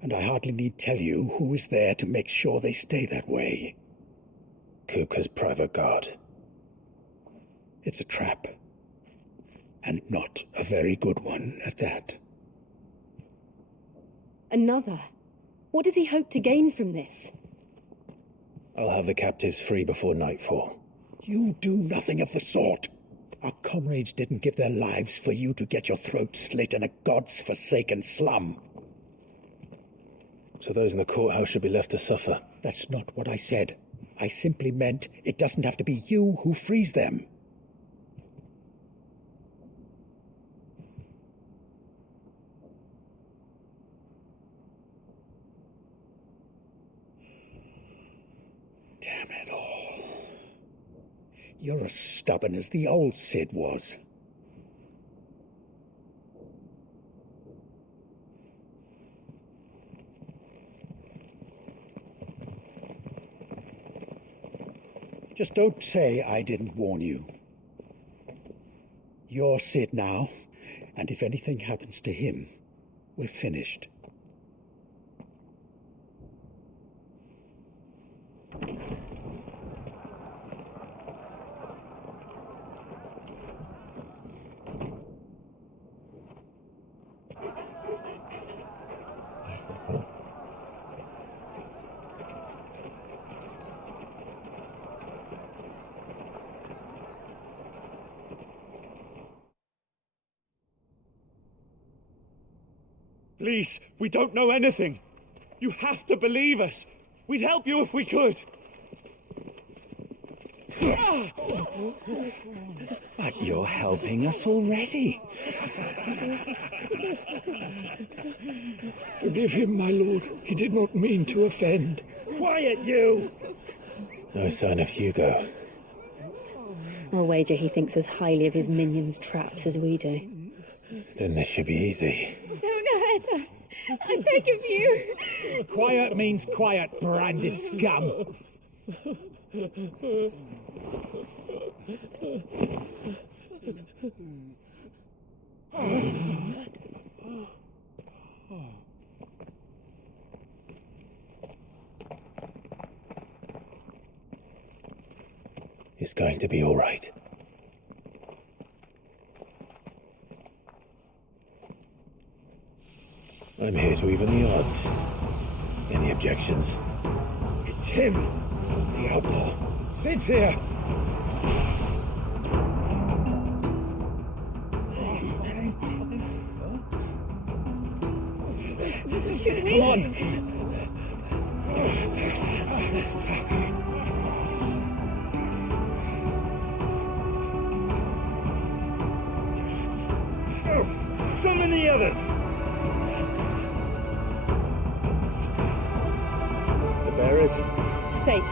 And I hardly need tell you who is there to make sure they stay that way. Kuka's private guard. It's a trap. And not a very good one at that. Another? What does he hope to gain from this? I'll have the captives free before nightfall. You do nothing of the sort. Our comrades didn't give their lives for you to get your throat slit in a god's-forsaken slum. So those in the courthouse should be left to suffer. That's not what I said. I simply meant it doesn't have to be you who frees them. Damn it all. You're as stubborn as the old Sid was. Just don't say I didn't warn you. You're Sid now, and if anything happens to him, we're finished. Please, we don't know anything. You have to believe us. We'd help you if we could. But you're helping us already. Forgive him, my lord. He did not mean to offend. Quiet, you! No sign of Hugo. I'll wager he thinks as highly of his minions' traps as we do. Then this should be easy. Don't hurt us. I beg of you. Quiet means quiet, branded scum. It's going to be all right. I'm here to even the odds. Any objections? It's him, the outlaw. Sid's here. Should we? Come on. Summon the others. Bearers? Safe.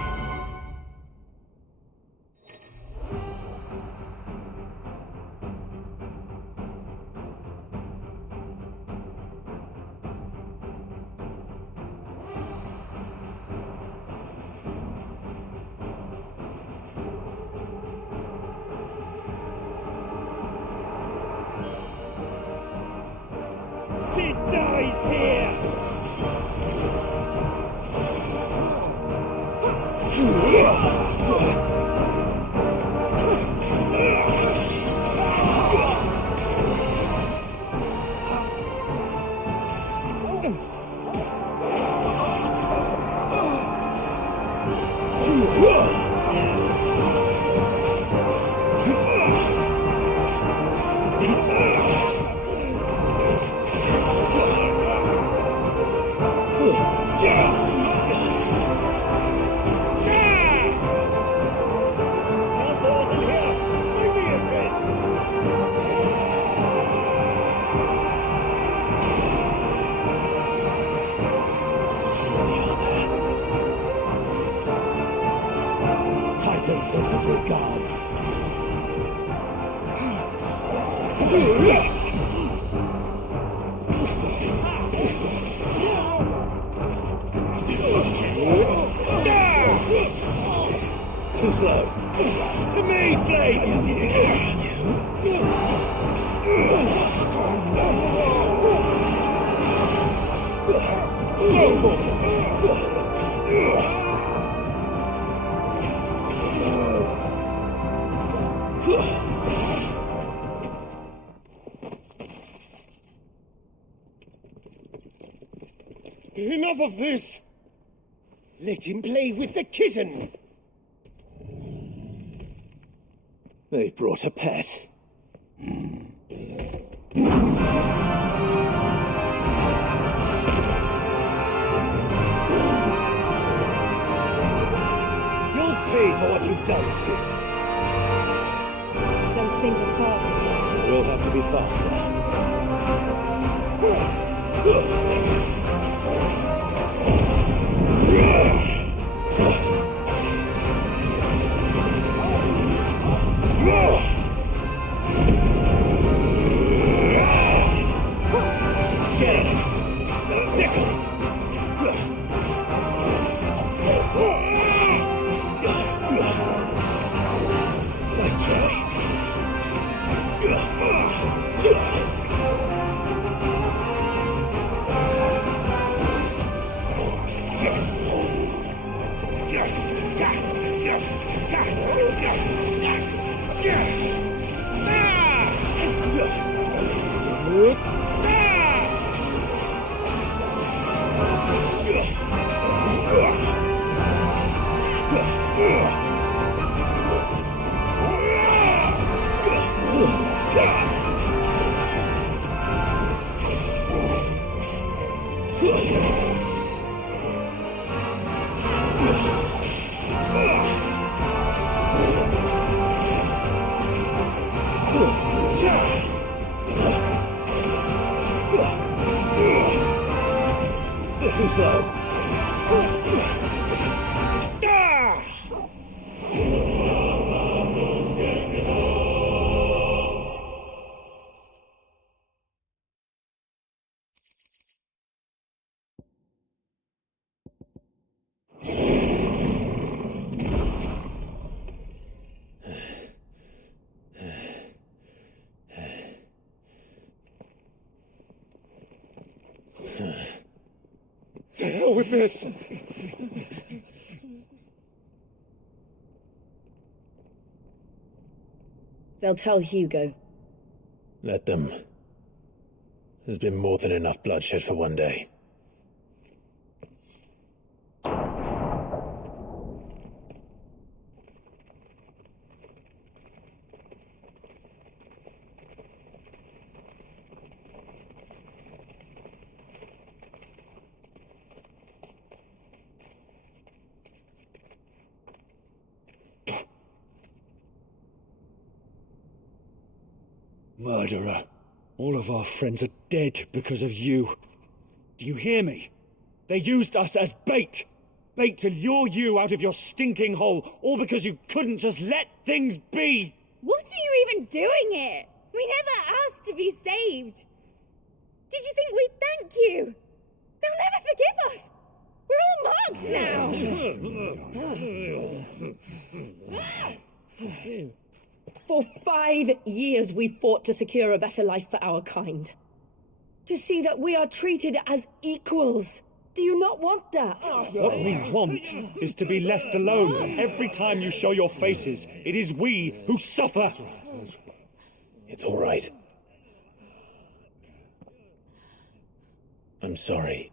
Sid dies here! Titan sends his regards. Too slow. To me, Flame! Enough of this! Let him play with the kitten! They brought a pet. You'll pay for what you've done, Sid. Those things are fast. We'll have to be faster. Nice try. To hell with this! They'll tell Hugo. Let them. There's been more than enough bloodshed for one day. Murderer. All of our friends are dead because of you. Do you hear me? They used us as bait. Bait to lure you out of your stinking hole, all because you couldn't just let things be. What are you even doing here? We never asked to be saved. Did you think we'd thank you? They'll never forgive us. We're all marked now. For 5 years we fought to secure a better life for our kind. To see that we are treated as equals. Do you not want that? What we want is to be left alone. Every time you show your faces, it is we who suffer. It's all right. I'm sorry.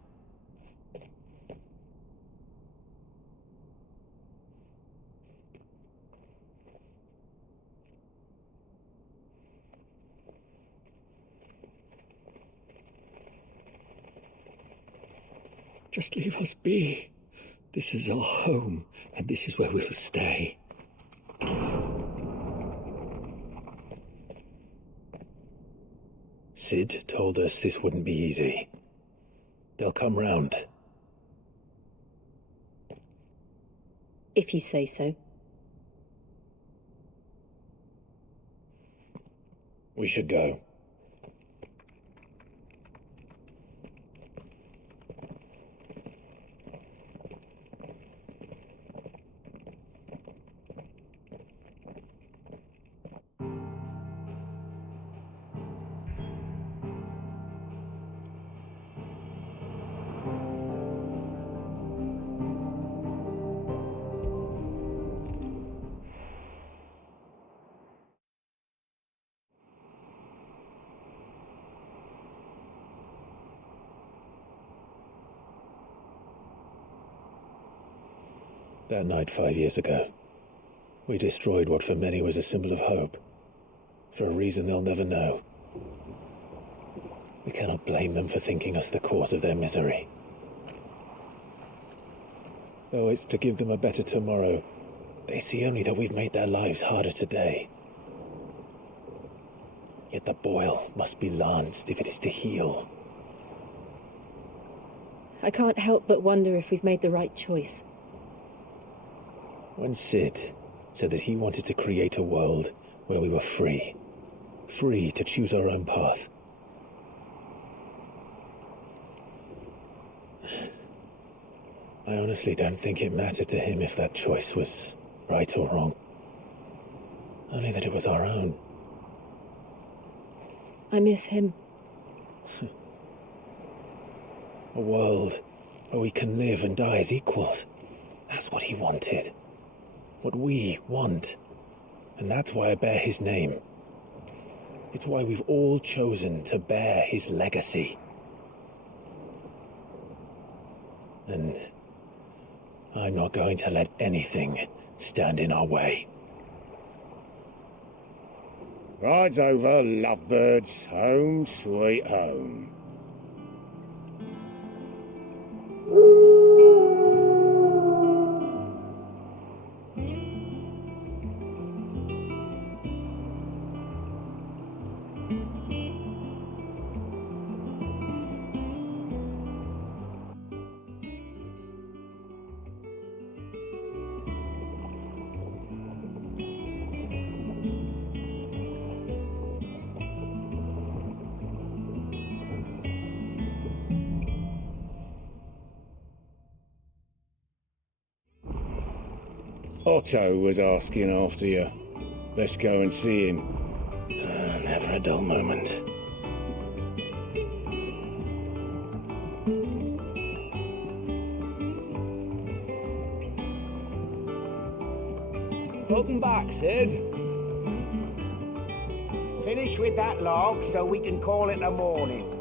Just leave us be. This is our home, and this is where we'll stay. Sid told us this wouldn't be easy. They'll come round. If you say so. We should go. That night 5 years ago, we destroyed what for many was a symbol of hope, for a reason they'll never know. We cannot blame them for thinking us the cause of their misery. Though it's to give them a better tomorrow, they see only that we've made their lives harder today. Yet the boil must be lanced if it is to heal. I can't help but wonder if we've made the right choice. When Sid said that he wanted to create a world where we were free to choose our own path, I honestly don't think it mattered to him if that choice was right or wrong. Only that it was our own. I miss him. A world where we can live and die as equals. That's what he wanted. what we want. And that's why I bear his name. It's why we've all chosen to bear his legacy. And I'm not going to let anything stand in our way. Rides over, lovebirds. Home, sweet home. Otto was asking after you. Let's go and see him. Never a dull moment. Welcome back, Sid. Finish with that log so we can call it a morning.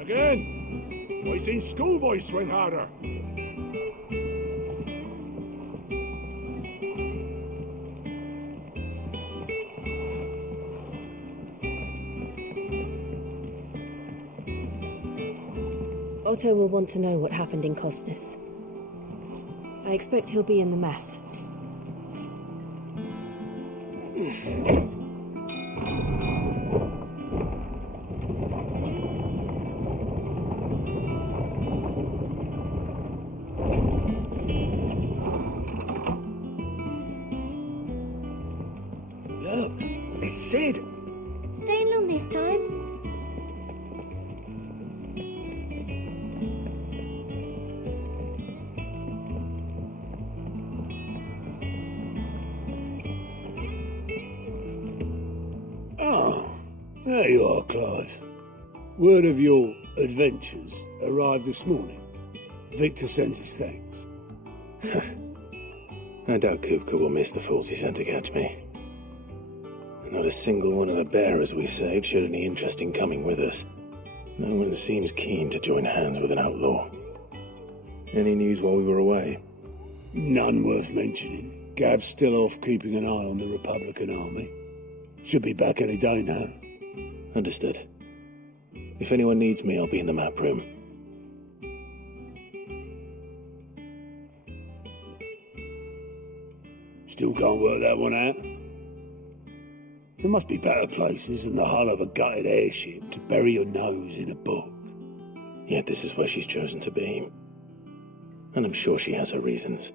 Again? I seen schoolboys swing harder. Otto will want to know what happened in Cosness. I expect he'll be in the mess. Look, it's Sid. Staying long this time? Oh, there you are, Clive. Word of your adventures arrived this morning. Victor sends his thanks. I doubt Kupka will miss the fools he sent to catch me. Not a single one of the bearers we saved showed any interest in coming with us. No one seems keen to join hands with an outlaw. Any news while we were away? None worth mentioning. Gav's still off keeping an eye on the Republican army. Should be back any day now. Understood. If anyone needs me, I'll be in the map room. Still can't work that one out. There must be better places than the hull of a gutted airship to bury your nose in a book. Yet this is where she's chosen to be. And I'm sure she has her reasons.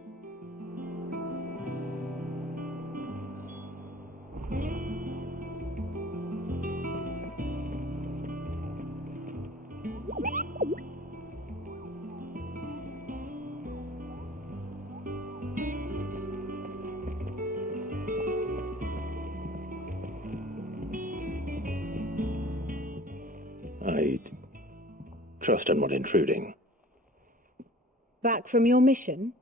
I'd trust I'm not intruding. Back from your mission?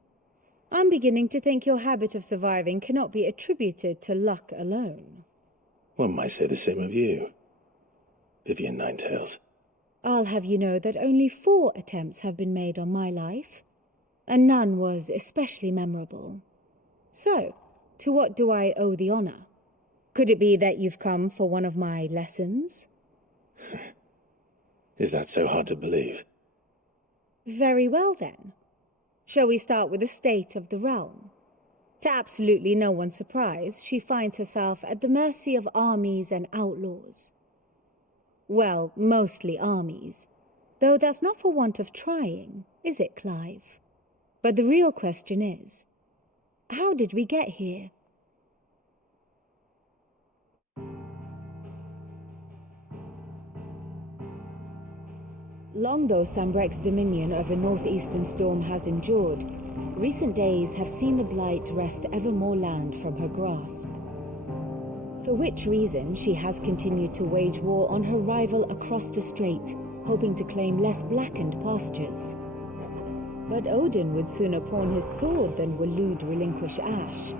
I'm beginning to think your habit of surviving cannot be attributed to luck alone. One might say the same of you, Vivian Ninetails. I'll have you know that only 4 attempts have been made on my life, and none was especially memorable. So, to what do I owe the honor? Could it be that you've come for one of my lessons? Is that so hard to believe? Very well, then. Shall we start with the state of the realm? To absolutely no one's surprise, she finds herself at the mercy of armies and outlaws. Well, mostly armies. Though that's not for want of trying, is it, Clive? But the real question is, how did we get here? Long though Sambrek's dominion over northeastern Storm has endured, recent days have seen the blight wrest ever more land from her grasp. For which reason she has continued to wage war on her rival across the strait, hoping to claim less blackened pastures. But Odin would sooner pawn his sword than Waloed relinquish Ash.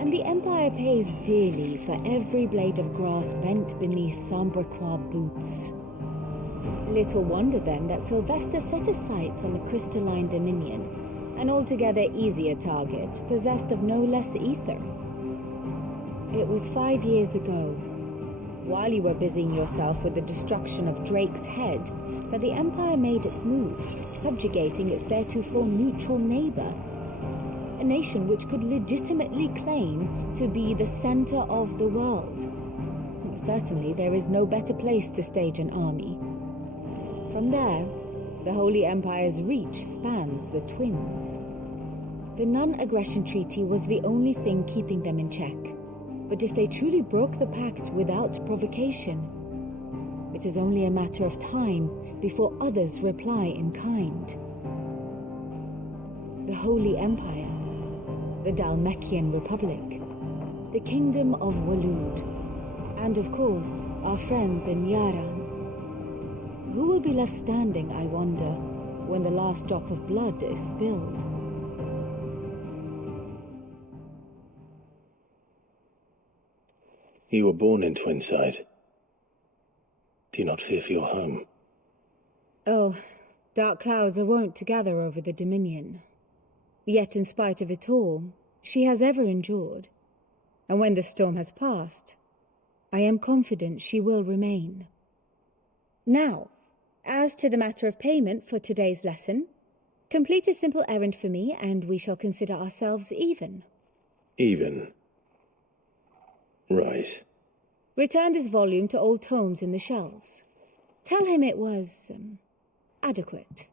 And the Empire pays dearly for every blade of grass bent beneath Sambraquois boots. Little wonder then that Sylvester set his sights on the crystalline Dominion, an altogether easier target, possessed of no less ether. It was 5 years ago, while you were busying yourself with the destruction of Drake's head, that the Empire made its move, subjugating its theretofore neutral neighbor, a nation which could legitimately claim to be the center of the world. Certainly, there is no better place to stage an army. From there, the Holy Empire's reach spans the Twins. The non-aggression treaty was the only thing keeping them in check. But if they truly broke the pact without provocation, it is only a matter of time before others reply in kind. The Holy Empire, the Dhalmekian Republic, the Kingdom of Waloed, and of course, our friends in Yaran. Who will be left standing, I wonder, when the last drop of blood is spilled? You were born in Twinside. Do you not fear for your home? Oh, dark clouds are wont to gather over the Dominion. Yet in spite of it all, she has ever endured. And when the storm has passed, I am confident she will remain. Now, as to the matter of payment for today's lesson, complete a simple errand for me and we shall consider ourselves even. Even? Right. Return this volume to old tomes in the shelves. Tell him it was, adequate.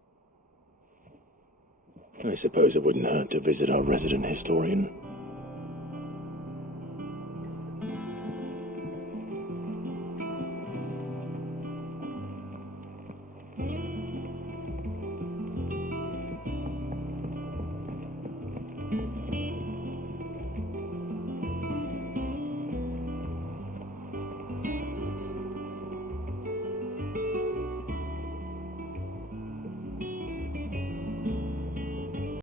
I suppose it wouldn't hurt to visit our resident historian.